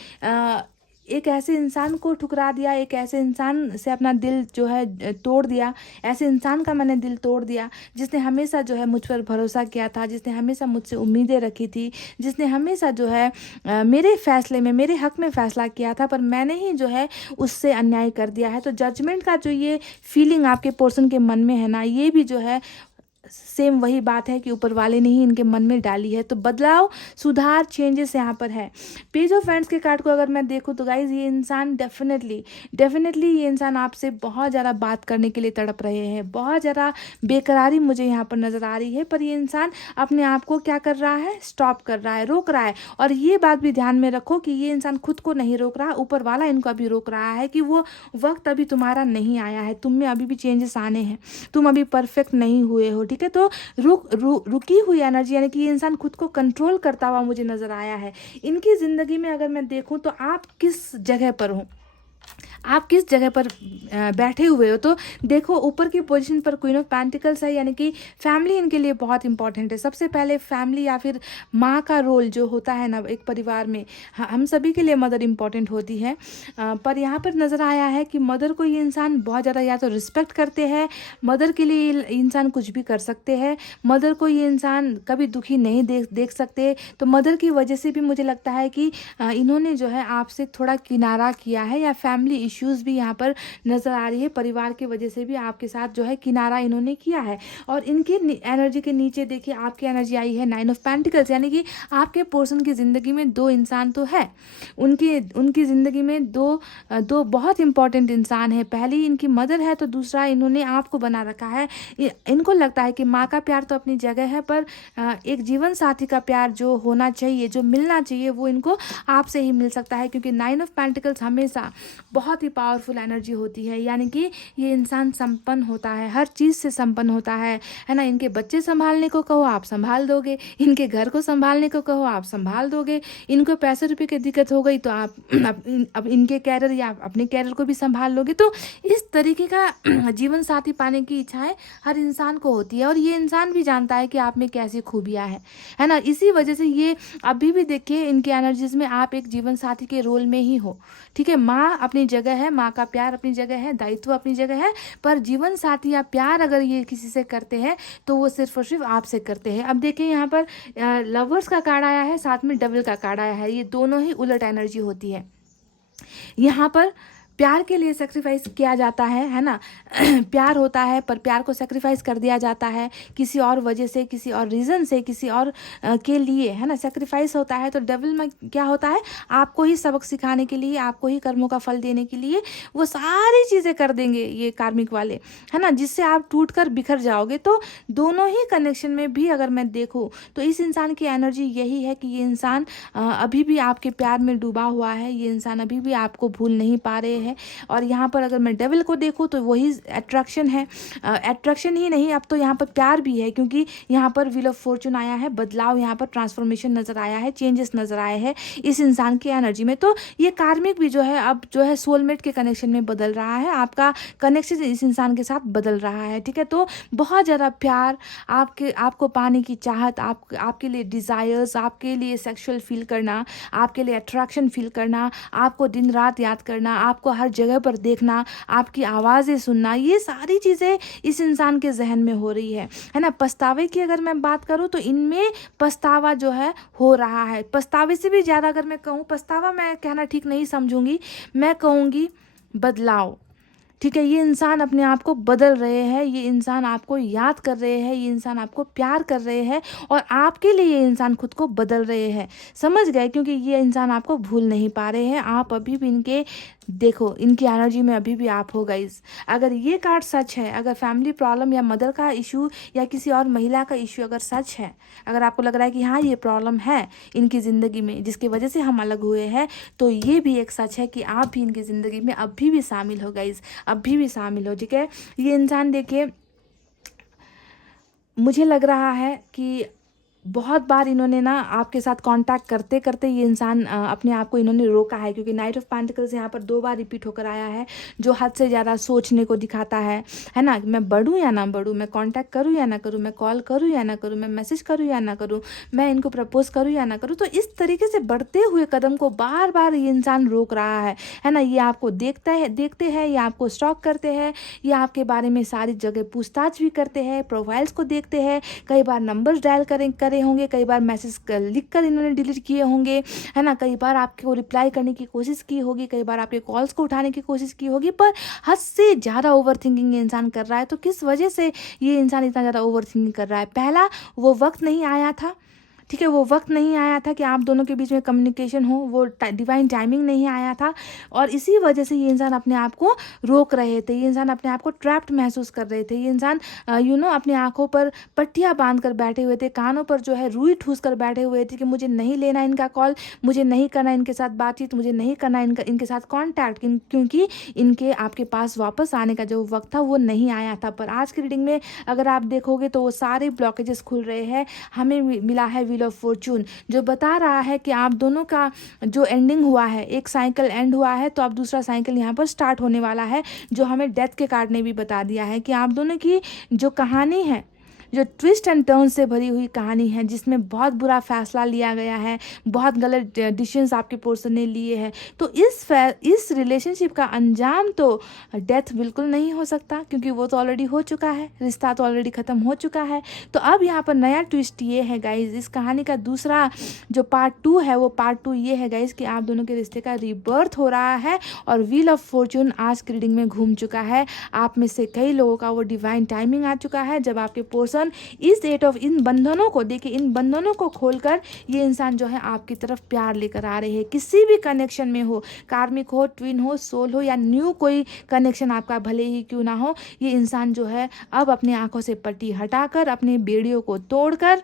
एक ऐसे इंसान को ठुकरा दिया, एक ऐसे इंसान से अपना दिल जो है तोड़ दिया, ऐसे इंसान का मैंने दिल तोड़ दिया जिसने हमेशा जो है मुझ पर भरोसा किया था, जिसने हमेशा मुझसे उम्मीदें रखी थी, जिसने हमेशा जो है मेरे फैसले में, मेरे हक में फ़ैसला किया था, पर मैंने ही जो है उससे अन्याय कर दिया है। तो जजमेंट का जो ये फीलिंग आपके पर्सन के मन में है ना, ये भी जो है सेम वही बात है कि ऊपर वाले ने ही इनके मन में डाली है। तो बदलाव, सुधार, चेंजेस यहाँ पर है। पेज ऑफ हैंड्स के कार्ड को अगर मैं देखूँ तो गाइज ये इंसान डेफिनेटली ये इंसान आपसे बहुत ज़्यादा बात करने के लिए तड़प रहे हैं, बहुत ज़्यादा बेकरारी मुझे यहाँ पर नज़र आ रही है। पर ये इंसान अपने आप को क्या कर रहा है, स्टॉप कर रहा है, रोक रहा है। और ये बात भी ध्यान में रखो कि ये इंसान खुद को नहीं रोक रहा, ऊपर वाला इनको अभी रोक रहा है कि वो वक्त अभी तुम्हारा नहीं आया है, तुम में अभी भी चेंजेस आने हैं, तुम अभी परफेक्ट नहीं हुए हो, ठीक है। तो रुकी हुई एनर्जी, यानी कि ये इंसान खुद को कंट्रोल करता हुआ मुझे नज़र आया है। इनकी ज़िंदगी में अगर मैं देखूं तो आप किस जगह पर हो, आप किस जगह पर बैठे हुए हो, तो देखो ऊपर की पोजीशन पर क्वीन ऑफ पेंटिकल्स है, यानी कि फैमिली इनके लिए बहुत इंपॉर्टेंट है। सबसे पहले फैमिली या फिर माँ का रोल जो होता है ना एक परिवार में, हम सभी के लिए मदर इंपॉर्टेंट होती है। पर यहाँ पर नज़र आया है कि मदर को ये इंसान बहुत ज़्यादा या तो रिस्पेक्ट करते हैं, मदर के लिए इंसान कुछ भी कर सकते हैं, मदर को ये इंसान कभी दुखी नहीं देख सकते। तो मदर की वजह से भी मुझे लगता है कि इन्होंने जो है आपसे थोड़ा किनारा किया है, या फैमिली इश्यूज़ भी यहाँ पर नज़र आ रही है। परिवार की वजह से भी आपके साथ जो है किनारा इन्होंने किया है। और इनकी एनर्जी के नीचे देखिए आपकी एनर्जी आई है 9 ऑफ पेंटिकल्स, यानी कि आपके पर्सन की ज़िंदगी में 2 इंसान तो है। उनकी ज़िंदगी में दो बहुत इंपॉर्टेंट इंसान है। पहली इनकी मदर है, तो दूसरा इन्होंने आपको बना रखा है। इनको लगता है कि माँ का प्यार तो अपनी जगह है, पर एक जीवन साथी का प्यार जो होना चाहिए, जो मिलना चाहिए, वो इनको आपसे ही मिल सकता है। क्योंकि 9 ऑफ पेंटिकल्स हमेशा बहुत ही पावरफुल एनर्जी होती है, यानी कि ये इंसान संपन्न होता है, हर चीज़ से संपन्न होता है ना। इनके बच्चे संभालने को कहो आप संभाल दोगे, इनके घर को संभालने को कहो आप संभाल दोगे, इनको पैसे रुपए की दिक्कत हो गई तो आप अब इनके कैरियर या अपने कैरियर को भी संभाल लोगे। तो इस तरीके का जीवन साथी पाने की इच्छाएं हर इंसान को होती है, और ये इंसान भी जानता है कि आप में कैसी खूबियाँ है ना। इसी वजह से ये अभी भी देखिए इनकी एनर्जीज में आप एक जीवन साथी के रोल में ही हो, ठीक है। माँ अपनी जगह है, माँ का प्यार अपनी जगह है, दायित्व अपनी जगह है, पर जीवन साथी या प्यार अगर ये किसी से करते हैं तो वो सिर्फ और सिर्फ आपसे करते हैं। अब देखिए यहाँ पर लवर्स का कार्ड आया है, साथ में डबल का कार्ड आया है। ये दोनों ही उलट एनर्जी होती है। यहाँ पर प्यार के लिए सेक्रीफाइस किया जाता है ना। प्यार होता है पर प्यार को सेक्रीफाइस कर दिया जाता है किसी और वजह से, किसी और रीज़न से, किसी और के लिए, है ना, सेक्रीफाइस होता है। तो डेविल में क्या होता है, आपको ही सबक सिखाने के लिए, आपको ही कर्मों का फल देने के लिए वो सारी चीज़ें कर देंगे ये कार्मिक वाले, है ना, जिससे आप टूट कर बिखर जाओगे। तो दोनों ही कनेक्शन में भी अगर मैं देखूँ तो इस इंसान की एनर्जी यही है कि ये इंसान अभी भी आपके प्यार में डूबा हुआ है, ये इंसान अभी भी आपको भूल नहीं पा रहे हैं। और यहाँ पर अगर मैं डेविल को देखूँ तो वही अट्रैक्शन है। अट्रैक्शन ही नहीं, अब तो यहाँ पर प्यार भी है, क्योंकि यहाँ पर व्हील ऑफ फॉर्चून आया है, बदलाव, यहाँ पर ट्रांसफॉर्मेशन नज़र आया है, चेंजेस नज़र आए हैं इस इंसान की एनर्जी में। तो ये कार्मिक भी जो है अब जो है सोलमेट के कनेक्शन में बदल रहा है, आपका कनेक्शन इस इंसान के साथ बदल रहा है, ठीक है। तो बहुत ज़्यादा प्यार, आपको पाने की चाहत, आपके लिए डिज़ायर्स, आपके लिए सेक्सुअल फील करना, आपके लिए अट्रैक्शन फील करना, आपको दिन रात याद करना, आपको हर जगह पर देखना, आपकी आवाज़ें सुनना, ये सारी चीज़ें इस इंसान के जहन में हो रही है ना। पछतावे की अगर मैं बात करूँ तो इनमें पछतावा जो है हो रहा है। पछतावे से भी ज़्यादा अगर मैं कहूँ, पछतावा मैं कहना ठीक नहीं समझूंगी, मैं कहूँगी बदलाव, ठीक है। ये इंसान अपने आप को बदल रहे हैं, ये इंसान आपको याद कर रहे हैं, ये इंसान आपको प्यार कर रहे हैं, और आपके लिए ये इंसान खुद को बदल रहे हैं, समझ गए, क्योंकि ये इंसान आपको भूल नहीं पा रहे हैं। आप अभी भी इनके, देखो इनकी एनर्जी में अभी भी आप हो गाइस। अगर ये कार्ड सच है, अगर फैमिली प्रॉब्लम या मदर का इशू या किसी और महिला का इशू अगर सच है, अगर आपको लग रहा है कि हाँ ये प्रॉब्लम है इनकी ज़िंदगी में जिसकी वजह से हम अलग हुए हैं, तो ये भी एक सच है कि आप भी इनकी ज़िंदगी में अभी भी शामिल हो गाइस, अभी भी शामिल हो, ठीक है। ये इंसान देखिए, मुझे लग रहा है कि बहुत बार इन्होंने ना आपके साथ कांटेक्ट करते करते ये इंसान अपने आप को इन्होंने रोका है, क्योंकि नाइट ऑफ पेंटिकल्स यहाँ पर 2 बार रिपीट होकर आया है, जो हद से ज़्यादा सोचने को दिखाता है ना। मैं बढ़ूँ या ना बढ़ूँ, मैं कांटेक्ट करूँ या ना करूँ, मैं कॉल करूँ या ना करूँ, मैं मैसेज करूँ या ना करूँ, मैं इनको प्रपोज करूँ या ना करूँ। तो इस तरीके से बढ़ते हुए कदम को बार बार ये इंसान रोक रहा है ना। ये आपको देखते हैं, ये आपको स्टॉक करते हैं, ये आपके बारे में सारी जगह पूछताछ भी करते हैं, प्रोफाइल्स को देखते हैं, कई बार नंबर्स डायल करे होंगे, कई बार मैसेज लिख कर इन्होंने डिलीट किए होंगे, है ना, कई बार आपको रिप्लाई करने की कोशिश की होगी, कई बार आपके कॉल्स को उठाने की कोशिश की होगी, पर हद से ज़्यादा ओवर थिंकिंग ये इंसान कर रहा है। तो किस वजह से ये इंसान इतना ज़्यादा ओवर थिंकिंग कर रहा है? पहला, वो वक्त नहीं आया था, ठीक है, वो वक्त नहीं आया था कि आप दोनों के बीच में कम्युनिकेशन हो, वो डिवाइन टाइमिंग नहीं आया था, और इसी वजह से ये इंसान अपने आप को रोक रहे थे, ये इंसान अपने आप को ट्रैप्ड महसूस कर रहे थे, ये इंसान अपनी आंखों पर पट्टियाँ बांध कर बैठे हुए थे, कानों पर जो है रुई ठूस कर बैठे हुए थे कि मुझे नहीं लेना इनका कॉल, मुझे नहीं करना इनके साथ बातचीत, मुझे नहीं करना इनके साथ कॉन्टैक्ट, क्योंकि इनके आपके पास वापस आने का जो वक्त था वो नहीं आया था। पर आज की रीडिंग में अगर आप देखोगे तो वो सारे ब्लॉकेजेस खुल रहे हैं। हमें मिला है व्हील ऑफ फॉर्चून, जो बता रहा है कि आप दोनों का जो एंडिंग हुआ है, एक साइकिल एंड हुआ है, तो अब दूसरा साइकिल यहाँ पर स्टार्ट होने वाला है, जो हमें डेथ के कार्ड ने भी बता दिया है कि आप दोनों की जो कहानी है, जो ट्विस्ट एंड टर्न से भरी हुई कहानी है, जिसमें बहुत बुरा फैसला लिया गया है, बहुत गलत डिसीजंस आपके पर्सन ने लिए हैं। तो इस रिलेशनशिप का अंजाम तो डेथ बिल्कुल नहीं हो सकता, क्योंकि वो तो ऑलरेडी हो चुका है, रिश्ता तो ऑलरेडी ख़त्म हो चुका है। तो अब यहाँ पर नया ट्विस्ट ये है गाइज, इस कहानी का दूसरा जो पार्ट 2 है, वो पार्ट 2 ये है गाइज कि आप दोनों के रिश्ते का रीबर्थ हो रहा है और व्हील ऑफ फॉर्चून आज की रीडिंग में घूम चुका है। आप में से कई लोगों का वो डिवाइन टाइमिंग आ चुका है जब आपके पर्सन इस एट ऑफ इन बंधनों को देखिए, इन बंधनों को खोलकर ये इंसान जो है आपकी तरफ प्यार लेकर आ रहे हैं। किसी भी कनेक्शन में हो, कार्मिक हो, ट्विन हो, सोल हो या न्यू कोई कनेक्शन आपका भले ही क्यों ना हो, ये इंसान जो है अब अपनी आंखों से पट्टी हटाकर, अपनी बेड़ियों को तोड़कर,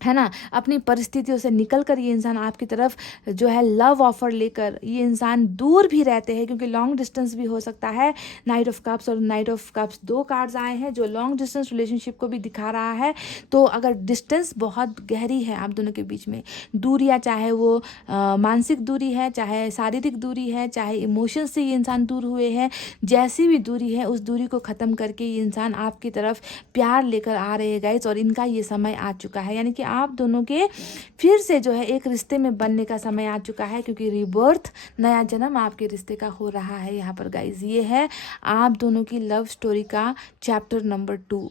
है ना, अपनी परिस्थितियों से निकल कर ये इंसान आपकी तरफ जो है लव ऑफर लेकर, ये इंसान दूर भी रहते हैं क्योंकि लॉन्ग डिस्टेंस भी हो सकता है। नाइट ऑफ कप्स और नाइट ऑफ कप्स 2 कार्ड्स आए हैं जो लॉन्ग डिस्टेंस रिलेशनशिप को भी दिखा रहा है। तो अगर डिस्टेंस बहुत गहरी है आप दोनों के बीच में, दूरियाँ, चाहे वो मानसिक दूरी है, चाहे शारीरिक दूरी है, चाहे इमोशंस से ये इंसान दूर हुए हैं, जैसी भी दूरी है उस दूरी को ख़त्म करके ये इंसान आपकी तरफ प्यार लेकर आ रहे हैं गाइस। और इनका ये समय आ चुका है, यानी कि आप दोनों के फिर से जो है एक रिश्ते में बनने का समय आ चुका है, क्योंकि रीबर्थ, नया जन्म आपके रिश्ते का हो रहा है यहाँ पर गाइज। ये है आप दोनों की लव स्टोरी का चैप्टर नंबर 2।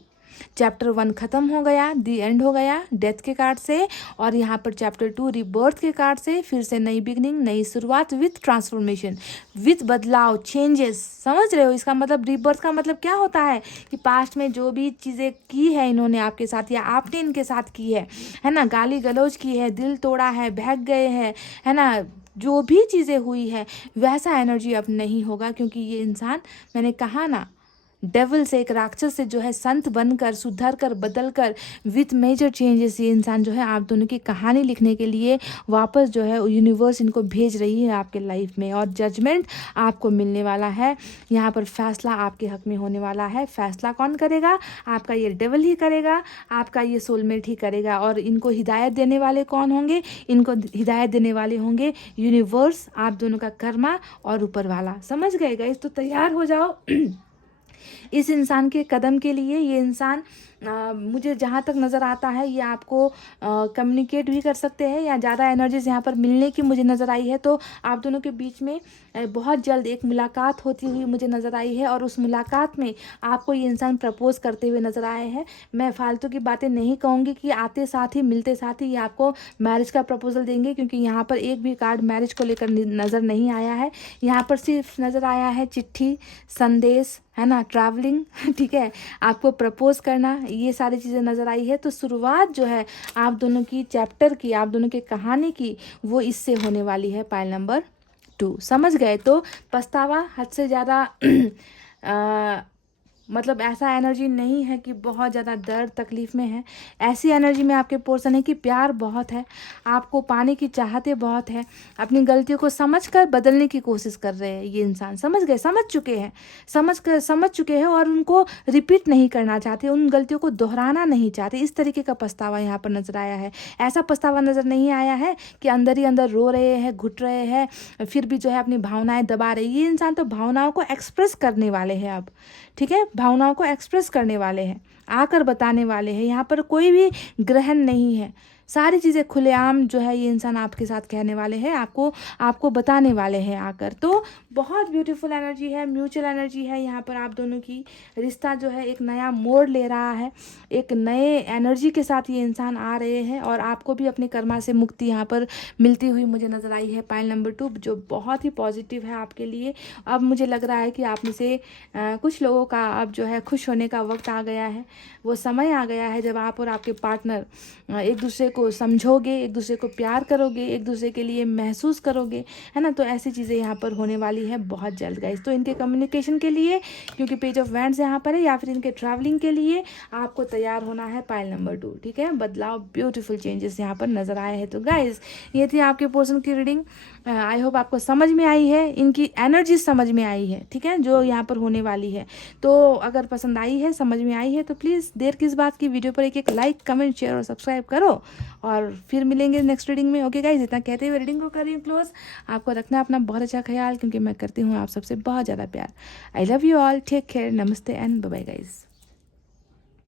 चैप्टर 1 ख़त्म हो गया, दी एंड हो गया डेथ के कार्ड से, और यहाँ पर चैप्टर 2 रिबर्थ के कार्ड से फिर से नई बिगनिंग, नई शुरुआत विथ ट्रांसफॉर्मेशन, विथ बदलाव, चेंजेस। समझ रहे हो इसका मतलब? रिबर्थ का मतलब क्या होता है कि पास्ट में जो भी चीज़ें की है इन्होंने आपके साथ या आपने इनके साथ की है ना, गाली गलौज की है, दिल तोड़ा है, बहक गए हैं, है ना, जो भी चीज़ें हुई है वैसा एनर्जी अब नहीं होगा, क्योंकि ये इंसान, मैंने कहा ना, डेविल से, एक राक्षस से जो है संत बनकर, सुधर कर, बदल कर, विथ मेजर चेंजेस ये इंसान जो है आप दोनों की कहानी लिखने के लिए वापस जो है यूनिवर्स इनको भेज रही है आपके लाइफ में, और जजमेंट आपको मिलने वाला है। यहाँ पर फैसला आपके हक में होने वाला है। फैसला कौन करेगा? आपका ये डेविल ही करेगा, आपका ये सोलमेट ही करेगा। और इनको हिदायत देने वाले कौन होंगे? इनको हिदायत देने वाले होंगे यूनिवर्स, आप दोनों का कर्मा और ऊपर वाला। समझ गए गाइस? तो तैयार हो जाओ इस इंसान के कदम के लिए। ये इंसान मुझे जहाँ तक नज़र आता है ये आपको कम्युनिकेट भी कर सकते हैं, या ज़्यादा एनर्जीज यहाँ पर मिलने की मुझे नज़र आई है। तो आप दोनों के बीच में बहुत जल्द एक मुलाकात होती हुई मुझे नज़र आई है, और उस मुलाकात में आपको ये इंसान प्रपोज करते हुए नज़र आए हैं। मैं फालतू की बातें नहीं कहूँगी कि आते साथ ही, मिलते साथ ही ये आपको मैरिज का प्रपोजल देंगे, क्योंकि यहाँ पर एक भी कार्ड मैरिज को लेकर नज़र नहीं आया है। यहाँ पर सिर्फ नज़र आया है चिट्ठी, संदेश, है ना, ट्रैवलिंग, ठीक है, आपको प्रपोज करना, ये सारी चीज़ें नज़र आई है। तो शुरुआत जो है आप दोनों की चैप्टर की, आप दोनों की कहानी की, वो इससे होने वाली है, पाइल नंबर 2। समझ गए? तो पछतावा हद से ज़्यादा मतलब ऐसा एनर्जी नहीं है कि बहुत ज़्यादा दर्द तकलीफ़ में है। ऐसी एनर्जी में आपके पर्सन है कि प्यार बहुत है, आपको पाने की चाहतें बहुत है, अपनी गलतियों को समझकर बदलने की कोशिश कर रहे हैं ये इंसान। समझ गए? समझ चुके हैं और उनको रिपीट नहीं करना चाहते, उन गलतियों को दोहराना नहीं चाहते। इस तरीके का पछतावा यहाँ पर नज़र आया है। ऐसा पछतावा नज़र नहीं आया है कि अंदर ही अंदर रो रहे हैं, घुट रहे हैं, फिर भी जो है अपनी भावनाएं दबा रहे। ये इंसान तो भावनाओं को एक्सप्रेस करने वाले हैं अब, ठीक है, भावनाओं को एक्सप्रेस करने वाले हैं, आकर बताने वाले हैं। यहाँ पर कोई भी ग्रहण नहीं है, सारी चीज़ें खुलेआम जो है ये इंसान आपके साथ कहने वाले हैं, आपको बताने वाले हैं आकर। तो बहुत ब्यूटीफुल एनर्जी है, म्यूचुअल एनर्जी है यहाँ पर आप दोनों की। रिश्ता जो है एक नया मोड़ ले रहा है, एक नए एनर्जी के साथ ये इंसान आ रहे हैं, और आपको भी अपने कर्मा से मुक्ति यहाँ पर मिलती हुई मुझे नज़र आई है, पाइल नंबर 2, जो बहुत ही पॉजिटिव है आपके लिए। अब मुझे लग रहा है कि आप में से कुछ लोगों का अब जो है खुश होने का वक्त आ गया है, वो समय आ गया है जब आप और आपके पार्टनर एक दूसरे को समझोगे, एक दूसरे को प्यार करोगे, एक दूसरे के लिए महसूस करोगे, है ना। तो ऐसी चीज़ें यहाँ पर होने वाली है बहुत जल्द गाइस। तो इनके कम्युनिकेशन के लिए, क्योंकि पेज ऑफ वैंड्स यहाँ पर है, या फिर इनके ट्रैवलिंग के लिए आपको तैयार होना है, पाइल नंबर 2, ठीक है। बदलाव, ब्यूटीफुल चेंजेस यहाँ पर नज़र आए हैं। तो गाइस ये थी आपके पर्सन की रीडिंग। आई होप आपको समझ में आई है, इनकी एनर्जी समझ में आई है, ठीक है, जो यहाँ पर होने वाली है। तो अगर पसंद आई है, समझ में आई है, तो प्लीज़ देर किस बात की, वीडियो पर एक लाइक, कमेंट, शेयर और सब्सक्राइब करो, और फिर मिलेंगे नेक्स्ट रीडिंग में। ओके गाइस, इतना कहते हुए रीडिंग को कर रही हूँ क्लोज। आपको रखना अपना बहुत अच्छा ख्याल, क्योंकि मैं करती हूँ आप सबसे बहुत ज़्यादा प्यार। I love you all, take care, नमस्ते एंड बाय बाय गाइस।